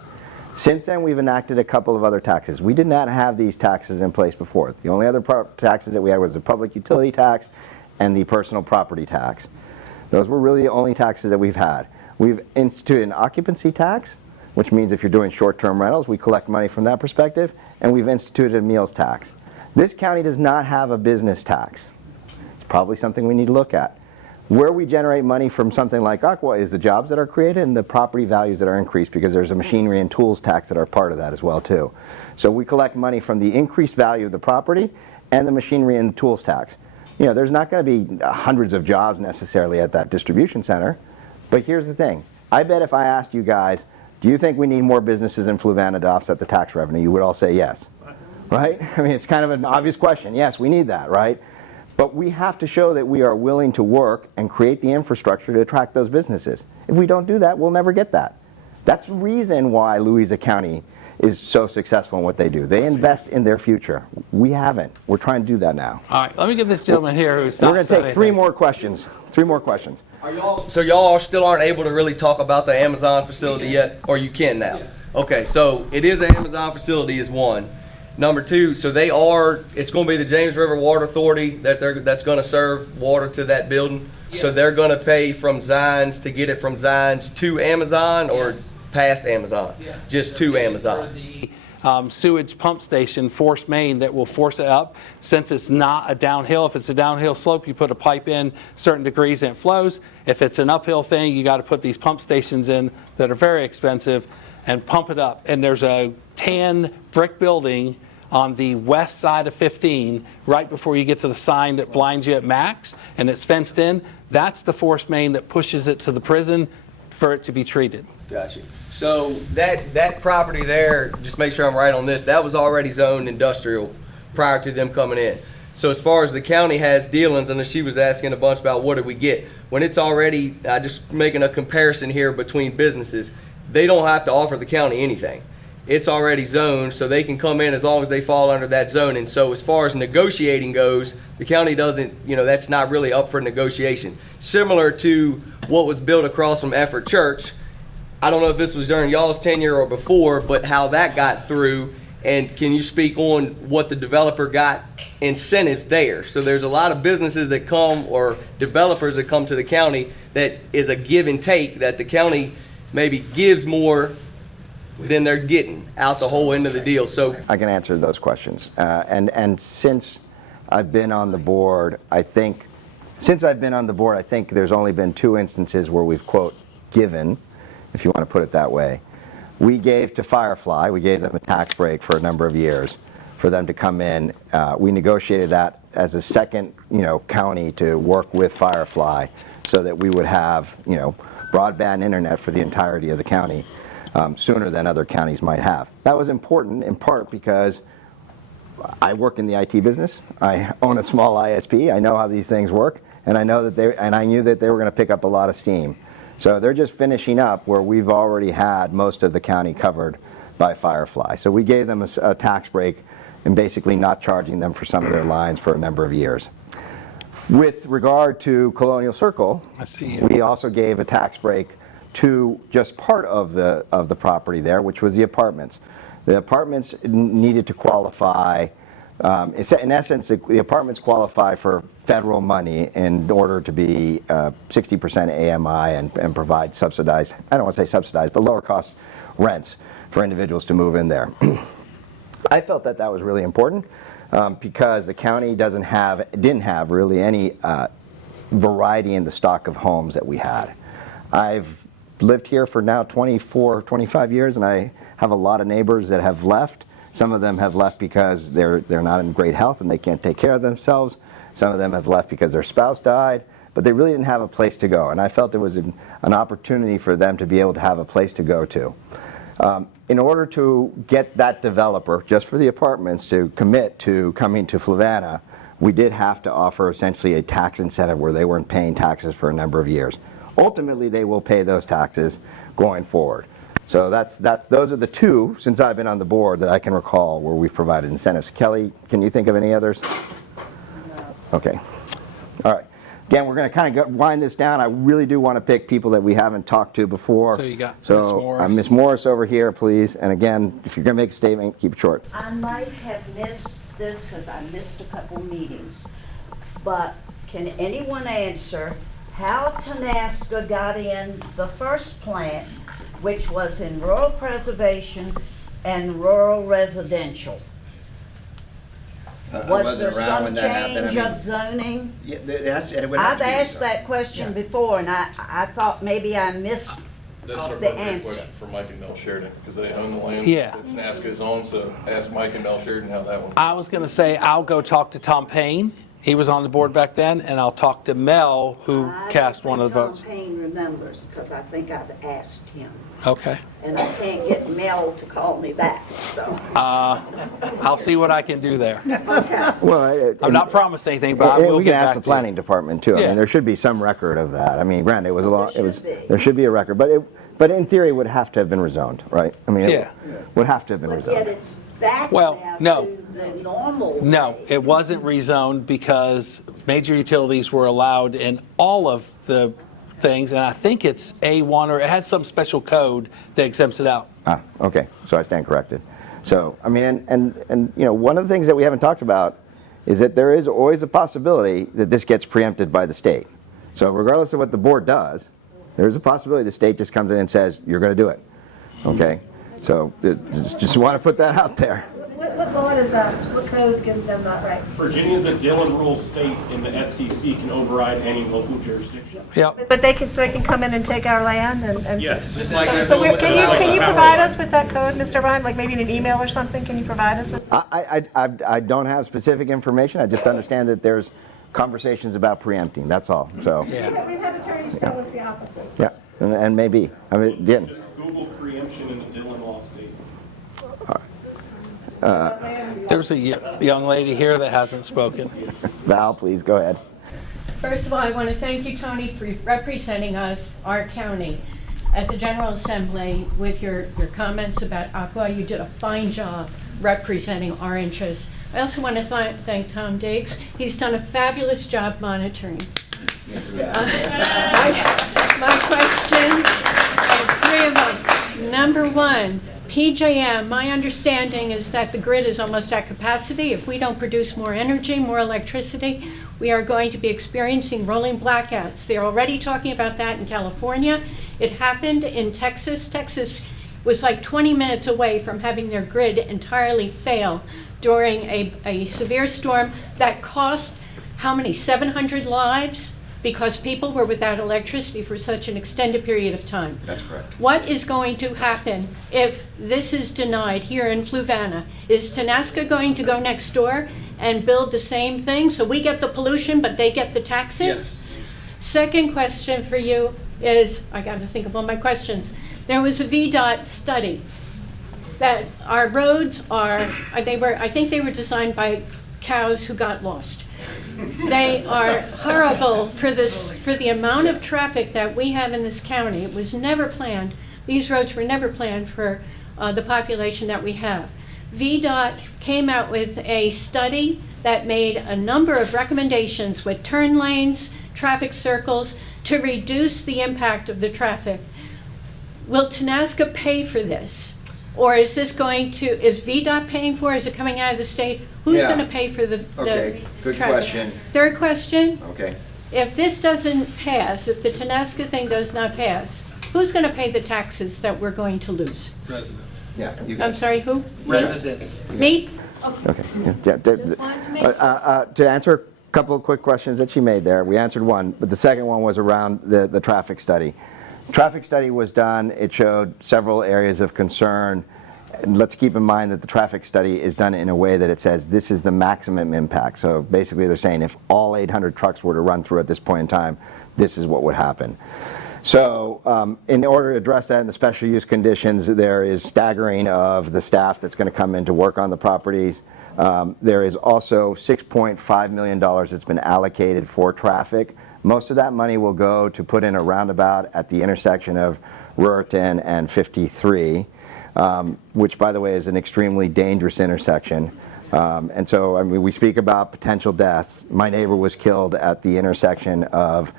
Since then we've enacted a couple of other taxes. We did not have these taxes in place before. The only other taxes that we had was the public utility tax and the personal property tax. Those were really the only taxes that we've had. We've instituted an occupancy tax, which means if you're doing short-term rentals, we collect money from that perspective, and we've instituted a meals tax. This county does not have a business tax. It's probably something we need to look at. Where we generate money from something like Aqua is the jobs that are created and the property values that are increased, because there's a machinery and tools tax that are part of that as well too. So we collect money from the increased value of the property and the machinery and tools tax. You know, there's not going to be hundreds of jobs necessarily at that distribution center, but here's the thing. I bet if I asked you guys, do you think we need more businesses in Fluvanna to offset the tax revenue, you would all say yes, right? I mean, it's kind of an obvious question. Yes, we need that, right? But we have to show that we are willing to work and create the infrastructure to attract those businesses. If we don't do that, we'll never get that. That's the reason why Louisa County is so successful in what they do. They invest in their future. We haven't. We're trying to do that now. All right, let me get this gentleman here who's not We're going to take three more questions. Three more questions. So y'all still aren't able to really talk about the Amazon facility yet, or you can now? Yes. Okay, so it is an Amazon facility is one. Number two, so it's going to be the James River Water Authority that's going to serve water to that building. Yes. So they're going to pay from Zines to get it from Zines to Amazon, or yes, past Amazon? Yes. Just to Amazon. Sewage pump station, force main that will force it up. Since it's not a downhill, if it's a downhill slope, you put a pipe in certain degrees and it flows. If it's an uphill thing, you got to put these pump stations in that are very expensive and pump it up. And there's a tan brick building on the west side of 15, right before you get to the sign that blinds you at Max, and it's fenced in. That's the force main that pushes it to the prison for it to be treated. Gotcha. So that property there, just make sure I'm right on this, that was already zoned industrial prior to them coming in. So as far as the county has dealings, and she was asking a bunch about what did we get, when it's already, just making a comparison here between businesses, they don't have to offer the county anything. It's already zoned, so they can come in as long as they fall under that zone. And so as far as negotiating goes, the county doesn't, that's not really up for negotiation. Similar to what was built across from Effort Church. I don't know if this was during y'all's tenure or before, but how that got through, and can you speak on what the developer got incentives there? So there's a lot of businesses that come, or developers that come to the county, that is a give and take, that the county maybe gives more than they're getting out the whole end of the deal. So I can answer those questions. And since I've been on the board, I think there's only been 2 instances where we've, quote, given, if you want to put it that way. We gave to Firefly, we gave them a tax break for a number of years for them to come in. We negotiated that as a second, county to work with Firefly so that we would have, broadband internet for the entirety of the county sooner than other counties might have. That was important in part because I work in the IT business. I own a small ISP. I know how these things work, and I knew that they were going to pick up a lot of steam. So they're just finishing up where we've already had most of the county covered by Firefly. So we gave them a tax break and basically not charging them for some of their lines for a number of years. With regard to Colonial Circle, we also gave a tax break to just part of the property there, which was the apartments. The apartments needed to qualify. In essence, the apartments qualify for federal money in order to be 60% AMI and provide subsidized, I don't want to say subsidized, but lower cost rents for individuals to move in there. I felt that was really important because the county didn't have really any variety in the stock of homes that we had. I've lived here for now 25 years, and I have a lot of neighbors that have left. Some of them have left because they're not in great health and they can't take care of themselves. Some of them have left because their spouse died, but they really didn't have a place to go. And I felt it was an opportunity for them to be able to have a place to go to. In order to get that developer, just for the apartments, to commit to coming to Fluvanna, we did have to offer essentially a tax incentive where they weren't paying taxes for a number of years. Ultimately, they will pay those taxes going forward. So those are the 2, since I've been on the board, that I can recall where we've provided incentives. Kelly, can you think of any others? No. Okay. All right. again, we're going to kind of wind this down. I really do want to pick people that we haven't talked to before. So you got Ms. So Morris. Ms. Morris over here, please. And again, if you're going to make a statement, keep it short. I might have missed this because I missed a couple meetings, but can anyone answer how Tenaska got in the first plant, which was in rural preservation and rural residential? I Was wasn't there around some when that happened. I change mean, of zoning? Yeah, it would have I've to be asked rezoned. that question before, and I thought maybe I missed That's a the appropriate answer. question for Mike and Mel Sheridan, because they own the land Yeah. that Tenaska is on, so ask Mike and Mel Sheridan how that one. I was going to say, I'll go talk to Tom Payne. He was on the board back then, and I'll talk to Mel, who cast one of the votes. Tom Payne remembers, because I think I've asked him, Okay. and I can't get Mel to call me back, so. I'll see what I can do there. Okay. Well, I'm not promising anything, but I will we get can ask back the to you. planning department too. I Yeah. mean, there should be some record of that. I mean, granted, it was a long, there should be a record, but in theory, it would have to have been rezoned, right? I mean, Yeah. it would have to have been But yet rezoned. it's back Well, now no. to the normal. No, it wasn't rezoned because major utilities were allowed in all of the things, and I think it's A1 or it has some special code that exempts it out. Ah, okay, so I stand corrected. So, I mean, and you know, one of the things that we haven't talked about is that there is always a possibility that this gets preempted by the state. So regardless of what the board does, there's a possibility the state just comes in and says, you're going to do it, okay? So just want to put that out there. What law is that? What code gives them that right? Virginia's a Dillon rule state, and the SCC can override any local jurisdiction. Yep. But they can come in and take our land and. Yes. Just So, like they're so doing with can the you power provide line. us with that code, Mr. Ryan? Like maybe in an email or something? Can you provide us with? I don't have specific information. I just understand that there's conversations about preempting. That's all. So We've had attorneys tell us the opposite. yeah, and maybe. I mean, again. Just Google preemption in the Dillon law state. There's a young lady here that hasn't spoken. Val, please go ahead. First of all, I want to thank you, Tony, for representing us, our county, at the General Assembly with your comments about Aqua. You did a fine job representing our interests. I also want to thank Tom Diggs. He's done a fabulous job monitoring. Yes, we have. My questions, I have 3 of them. Number one, PJM, my understanding is that the grid is almost at capacity. If we don't produce more energy, more electricity, we are going to be experiencing rolling blackouts. They're already talking about that in California. It happened in Texas. Texas was like 20 minutes away from having their grid entirely fail during a severe storm that cost, how many, 700 lives? Because people were without electricity for such an extended period of time. That's correct. What is going to happen if this is denied here in Fluvanna? Is Tenaska going to go next door and build the same thing so we get the pollution but they get the taxes? Yes. Second question for you is, I got to think of all my questions. There was a VDOT study that our roads are, I think they were designed by cows who got lost. They are horrible for the amount of traffic that we have in this county. It was never planned. These roads were never planned for the population that we have. VDOT came out with a study that made a number of recommendations with turn lanes, traffic circles, to reduce the impact of the traffic. Will Tenaska pay for this? Or is this is VDOT paying for it? Is it coming out of the state? Who's Yeah. going to pay for the Okay, good traffic? question. Third question, Okay. if this doesn't pass, if the Tenaska thing does not pass, who's going to pay the taxes that we're going to lose? Residents. Yeah. You I'm sorry, who? Residents. Me? Okay. Yeah, to answer a couple of quick questions that she made there, we answered one, but the second one was around the traffic study. Traffic study was done. It showed several areas of concern. And let's keep in mind that the traffic study is done in a way that it says this is the maximum impact. So basically they're saying if all 800 trucks were to run through at this point in time, this is what would happen. So in order to address that in the special use conditions, there is staggering of the staff that's going to come in to work on the properties. There is also $6.5 million that's been allocated for traffic. Most of that money will go to put in a roundabout at the intersection of Ruritan and 53, which, by the way, is an extremely dangerous intersection. And so, I mean, we speak about potential deaths. My neighbor was killed at the intersection of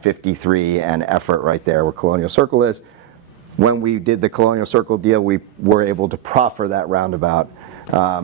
53 and Effort right there where Colonial Circle is. When we did the Colonial Circle deal, we were able to proffer that roundabout.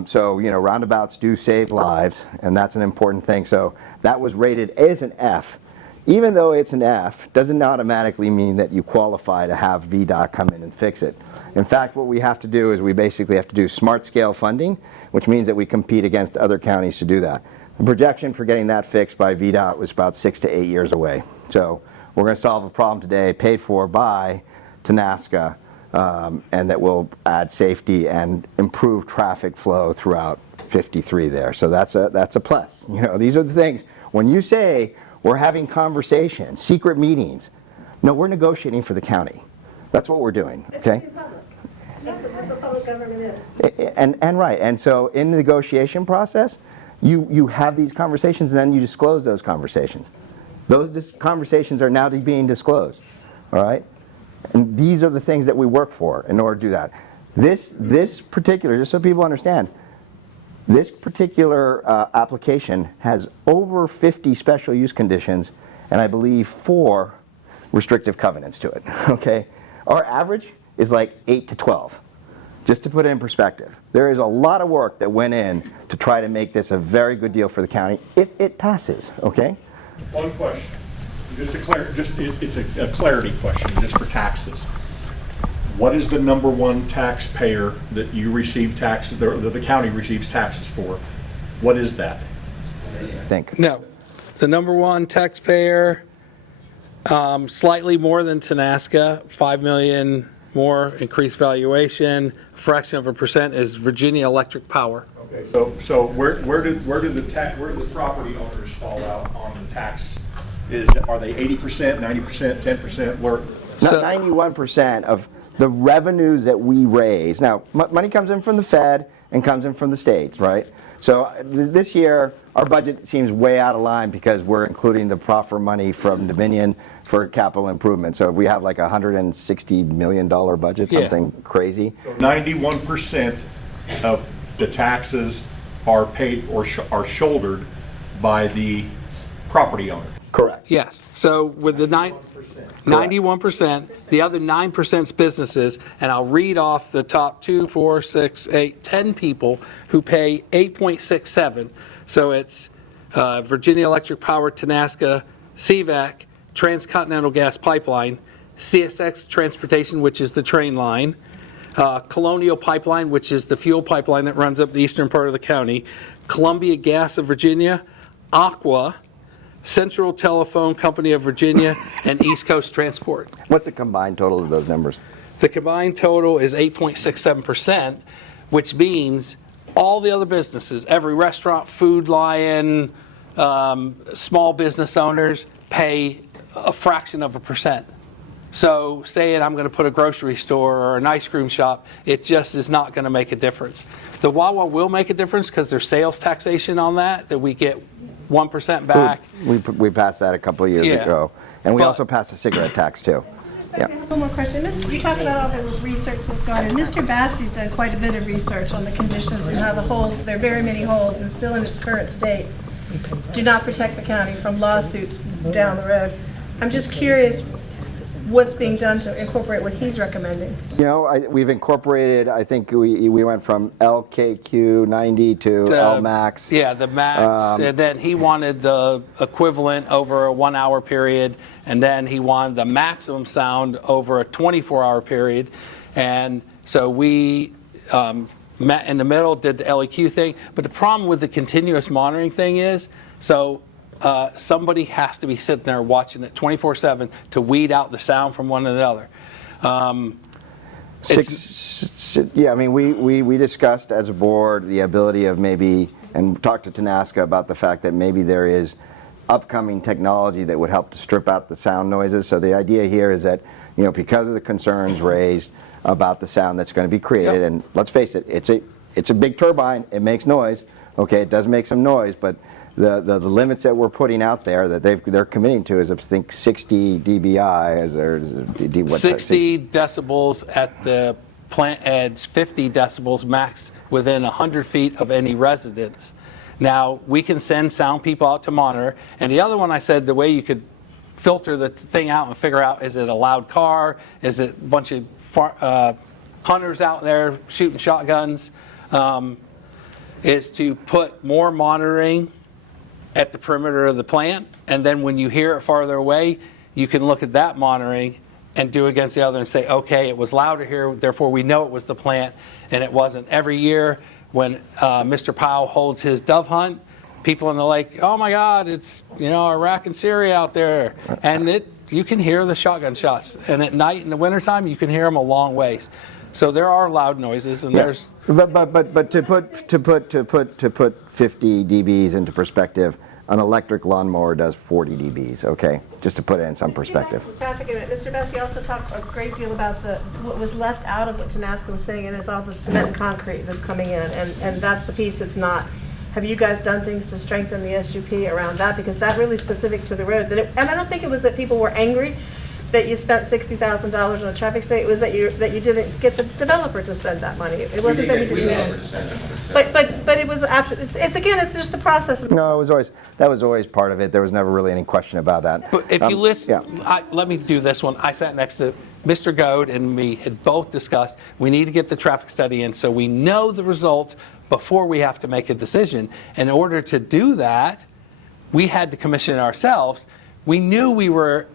So, you know, roundabouts do save lives, and that's an important thing. So that was rated as an F. Even though it's an F, doesn't automatically mean that you qualify to have VDOT come in and fix it. In fact, what we have to do is we basically have to do smart scale funding, which means that we compete against other counties to do that. The projection for getting that fixed by VDOT was about 6 to 8 years away. So we're going to solve a problem today paid for by Tenaska, and that will add safety and improve traffic flow throughout 53 there. So that's a plus. You know, these are the things. When you say we're having conversations, secret meetings, no, we're negotiating for the county. That's what we're doing, okay? That's what public government is. And right, and so in the negotiation process, you have these conversations and then you disclose those conversations. Those conversations are now being disclosed, all right? And these are the things that we work for in order to do that. This particular, just so people understand, this particular application has over 50 special use conditions and I believe 4 restrictive covenants to it, okay? Our average is like 8 to 12, just to put it in perspective. There is a lot of work that went in to try to make this a very good deal for the county if it passes, okay? One question. It's a clarity question, just for taxes. What is the number one taxpayer that you receive taxes, that the county receives taxes for? What is that? Think. No, the number one taxpayer, slightly more than Tenaska, 5 million more increased valuation, a fraction of a percent is Virginia Electric Power. Okay, so where did the property owners fall out on the tax? Are they 80%, 90%, 10%? Not 91% of the revenues that we raise. Now, money comes in from the Fed and comes in from the states, right? So this year, our budget seems way out of line because we're including the proffer money from Dominion for capital improvement. So we have like a $160 million budget, something crazy. So 91% of the taxes are paid or are shouldered by the property owner. Correct. Yes. So with the 91%, the other 9%'s businesses, and I'll read off the top 2, 4, 6, 8, 10 people who pay 8.67. So it's Virginia Electric Power, Tenaska, CVAC, Transcontinental Gas Pipeline, CSX Transportation, which is the train line, Colonial Pipeline, which is the fuel pipeline that runs up the eastern part of the county, Columbia Gas of Virginia, Aqua, Central Telephone Company of Virginia, and East Coast Transport. What's the combined total of those numbers? The combined total is 8.67%, which means all the other businesses, every restaurant, Food Lion, small business owners pay a fraction of a percent. So saying I'm going to put a grocery store or an ice cream shop, it just is not going to make a difference. The Wawa will make a difference because there's sales taxation on that we get 1% back. We passed that a couple of years ago. And we also passed a cigarette tax too. One more question. You talk about all the research that's gone in. Mr. Bassey's done quite a bit of research on the conditions and how the holes, there are very many holes and still in its current state, do not protect the county from lawsuits down the road. I'm just curious what's being done to incorporate what he's recommending. You know, we've incorporated, I think we went from LKQ 90 to LMAX. Yeah, the max. And then he wanted the equivalent over a 1 hour period. And then he wanted the maximum sound over a 24-hour period. And so we met in the middle, did the LEQ thing. But the problem with the continuous monitoring thing is, somebody has to be sitting there watching it 24/7 to weed out the sound from one another. Yeah, I mean, we discussed as a board the ability of maybe, and talked to Tenaska about the fact that maybe there is upcoming technology that would help to strip out the sound noises. So the idea here is that, you know, because of the concerns raised about the sound that's going to be created, and let's face it, it's a big turbine, it makes noise. Okay, it does make some noise, but the limits that we're putting out there that they're committing to is, I think, 60 dBi as their 60 decibels at the plant edge, 50 decibels max within 100 feet of any residence. Now, we can send sound people out to monitor. And the other one I said, the way you could filter the thing out and figure out, is it a loud car? Is it a bunch of hunters out there shooting shotguns? Is to put more monitoring at the perimeter of the plant. And then when you hear it farther away, you can look at that monitoring and do against the other and say, okay, it was louder here, therefore we know it was the plant and it wasn't. Every year when Mr. Powell holds his dove hunt, people in the lake, oh my God, it's, you know, Iraq and Syria out there. And you can hear the shotgun shots. And at night in the wintertime, you can hear them a long ways. So there are loud noises, and there's. But to put 50 dBs into perspective, an electric lawnmower does 40 dBs. Okay, just to put it in some perspective. Mr. Bessie also talked a great deal about what was left out of what Tanaska was saying, and it's all the cement and concrete that's coming in, and that's the piece that's not. Have you guys done things to strengthen the SUP around that? Because that really is specific to the roads, and I don't think it was that people were angry that you spent $60,000 on a traffic study. It was that you didn't get the developer to spend that money. It wasn't that he didn't. But it was after. It's again. It's just the process. No, that was always part of it. There was never really any question about that. But if you listen, let me do this one. I sat next to Mr. Goad and me had both discussed we need to get the traffic study in so we know the results before we have to make a decision. In order to do that, we had to commission it ourselves. We knew we were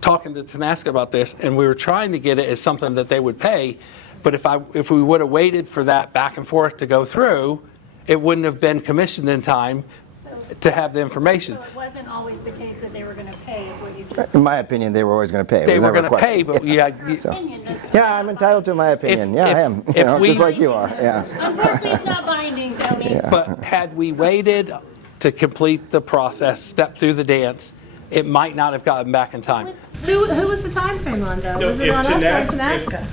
talking to Tanaska about this, and we were trying to get it as something that they would pay. But if we would have waited for that back and forth to go through, it wouldn't have been commissioned in time to have the information. So it wasn't always the case that they were going to pay. What you just In my opinion, they were always going to pay. They were going to pay, but yeah, I'm entitled to my opinion. I am. Just like you are. Yeah. Unfortunately, it's not binding, Tony. Yeah. But had we waited to complete the process, step through the dance, it might not have gotten back in time. Who was the time frame on though? No, Was it on us or Tanaska?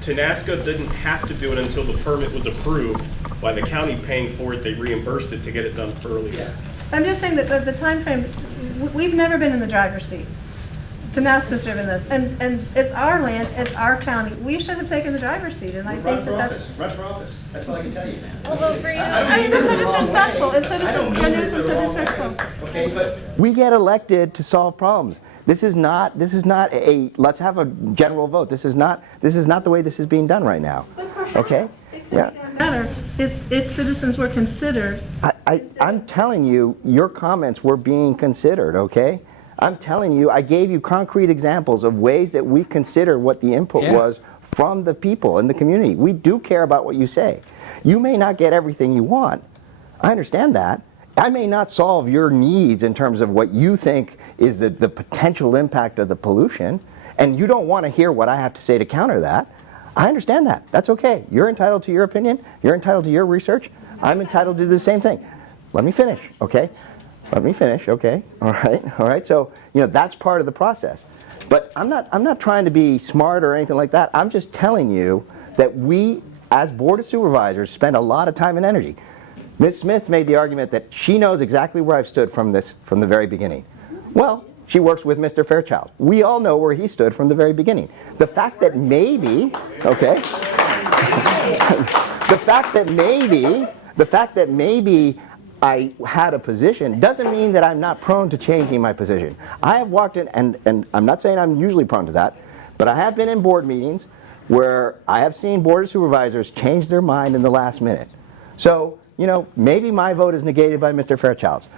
Tanaska didn't have to do it until the permit was approved. By the county paying for it, they reimbursed it to get it done earlier. I'm just saying that the time frame. We've never been in the driver's seat. Tanaska's driven this, and it's our land, it's our county. We should have taken the driver's seat, and I think that's. Run for office. That's all I can tell you, man. We'll vote for you. I mean, this is so disrespectful. It's so disrespectful. Okay, but We get elected to solve problems. This is not a let's have a general vote. This is not the way this is being done right now. Okay? Yeah. Matter if citizens were considered. I'm telling you, your comments were being considered, okay? I'm telling you, I gave you concrete examples of ways that we consider what the input was from the people in the community. We do care about what you say. You may not get everything you want. I understand that. I may not solve your needs in terms of what you think is the potential impact of the pollution, and you don't want to hear what I have to say to counter that. I understand that. That's okay. You're entitled to your opinion. You're entitled to your research. I'm entitled to do the same thing. Let me finish, okay? Let me finish, okay? All right. So, that's part of the process. But I'm not trying to be smart or anything like that. I'm just telling you that we, as Board of Supervisors, spend a lot of time and energy. Ms. Smith made the argument that she knows exactly where I've stood from the very beginning. Well, she works with Mr. Fairchild. We all know where he stood from the very beginning. The fact that maybe, okay, the fact that maybe I had a position doesn't mean that I'm not prone to changing my position. I have walked in, and I'm not saying I'm usually prone to that, but I have been in board meetings where I have seen Board of Supervisors change their mind in the last minute. So, maybe my vote is negated by Mr. Fairchild's.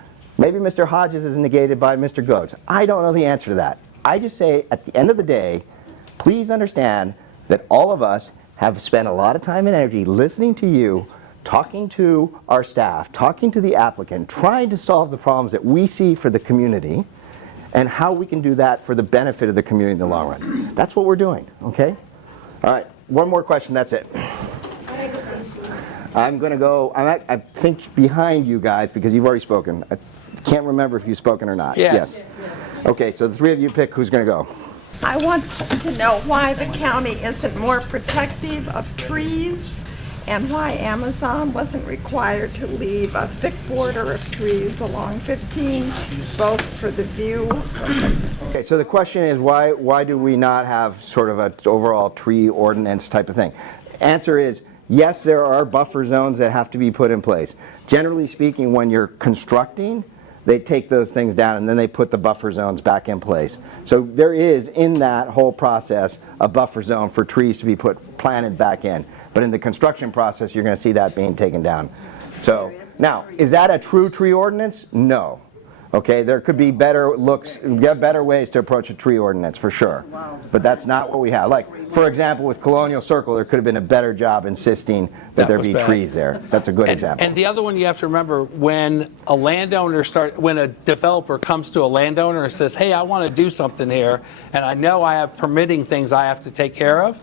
Maybe Mr. Hodges is negated by Mr. Goads. I don't know the answer to that. I just say, at the end of the day, please understand that all of us have spent a lot of time and energy listening to you, talking to our staff, talking to the applicant, trying to solve the problems that we see for the community, and how we can do that for the benefit of the community in the long run. That's what we're doing, okay? All right, one more question, that's it. I'm going to go, I think, behind you guys because you've already spoken. I can't remember if you've spoken or not. Yes. Okay, so the three of you pick who's going to go. I want to know why the county isn't more protective of trees and why Amazon wasn't required to leave a thick border of trees along 15, both for the view. Okay, so the question is why do we not have sort of an overall tree ordinance type of thing? Answer is Yes, there are buffer zones that have to be put in place. Generally speaking, when you're constructing, they take those things down and then they put the buffer zones back in place. So there is, in that whole process, a buffer zone for trees to be planted back in. But in the construction process, you're going to see that being taken down. So now, is that a true tree ordinance? No. Okay, there could be better better ways to approach a tree ordinance for sure. But that's not what we have. Like, for example, with Colonial Circle, there could have been a better job insisting that there be trees there. That's a good example. And the other one you have to remember, when a developer comes to a landowner and says, hey, I want to do something here, and I know I have permitting things I have to take care of,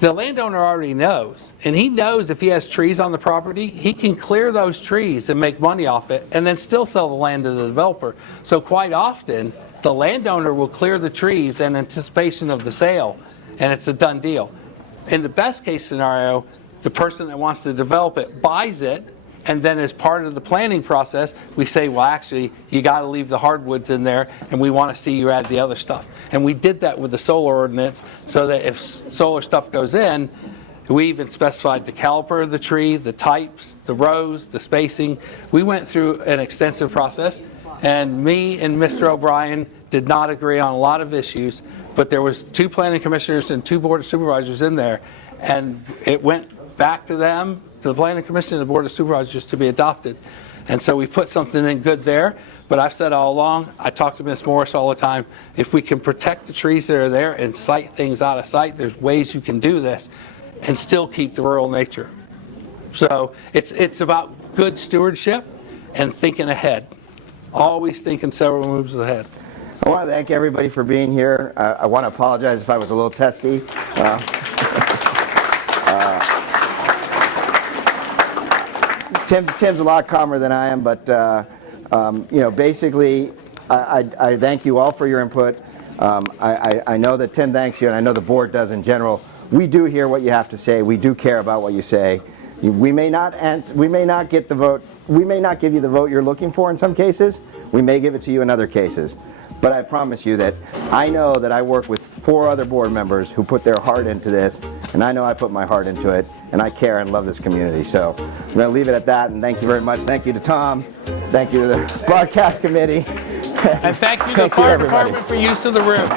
the landowner already knows. And he knows if he has trees on the property, he can clear those trees and make money off it and then still sell the land to the developer. So quite often, the landowner will clear the trees in anticipation of the sale, and it's a done deal. In the best case scenario, the person that wants to develop it buys it, and then as part of the planning process, we say, well, actually, you got to leave the hardwoods in there, and we want to see you add the other stuff. And we did that with the solar ordinance, so that if solar stuff goes in, we even specified the caliper of the tree, the types, the rows, the spacing. We went through an extensive process, and me and Mr. O'Brien did not agree on a lot of issues, but there was 2 planning commissioners and 2 board of supervisors in there, and it went back to them, to the Planning Commission and the Board of Supervisors, to be adopted. And so we put something in good there, but I've said all along, I talk to Ms. Morris all the time, if we can protect the trees that are there and site things out of sight, there's ways you can do this and still keep the rural nature. So it's about good stewardship and thinking ahead. Always thinking several moves ahead. I want to thank everybody for being here. I want to apologize if I was a little testy. Tim's a lot calmer than I am, but basically, I thank you all for your input. I know that Tim thanks you, and I know the board does in general. We do hear what you have to say. We do care about what you say. We may not get the vote. We may not give you the vote you're looking for in some cases. We may give it to you in other cases. But I promise you that I know that I work with 4 other board members who put their heart into this, and I know I put my heart into it, and I care and love this community. So I'm going to leave it at that, and thank you very much. Thank you to Tom. Thank you to the broadcast committee. And thank you to the fire department for use of the room.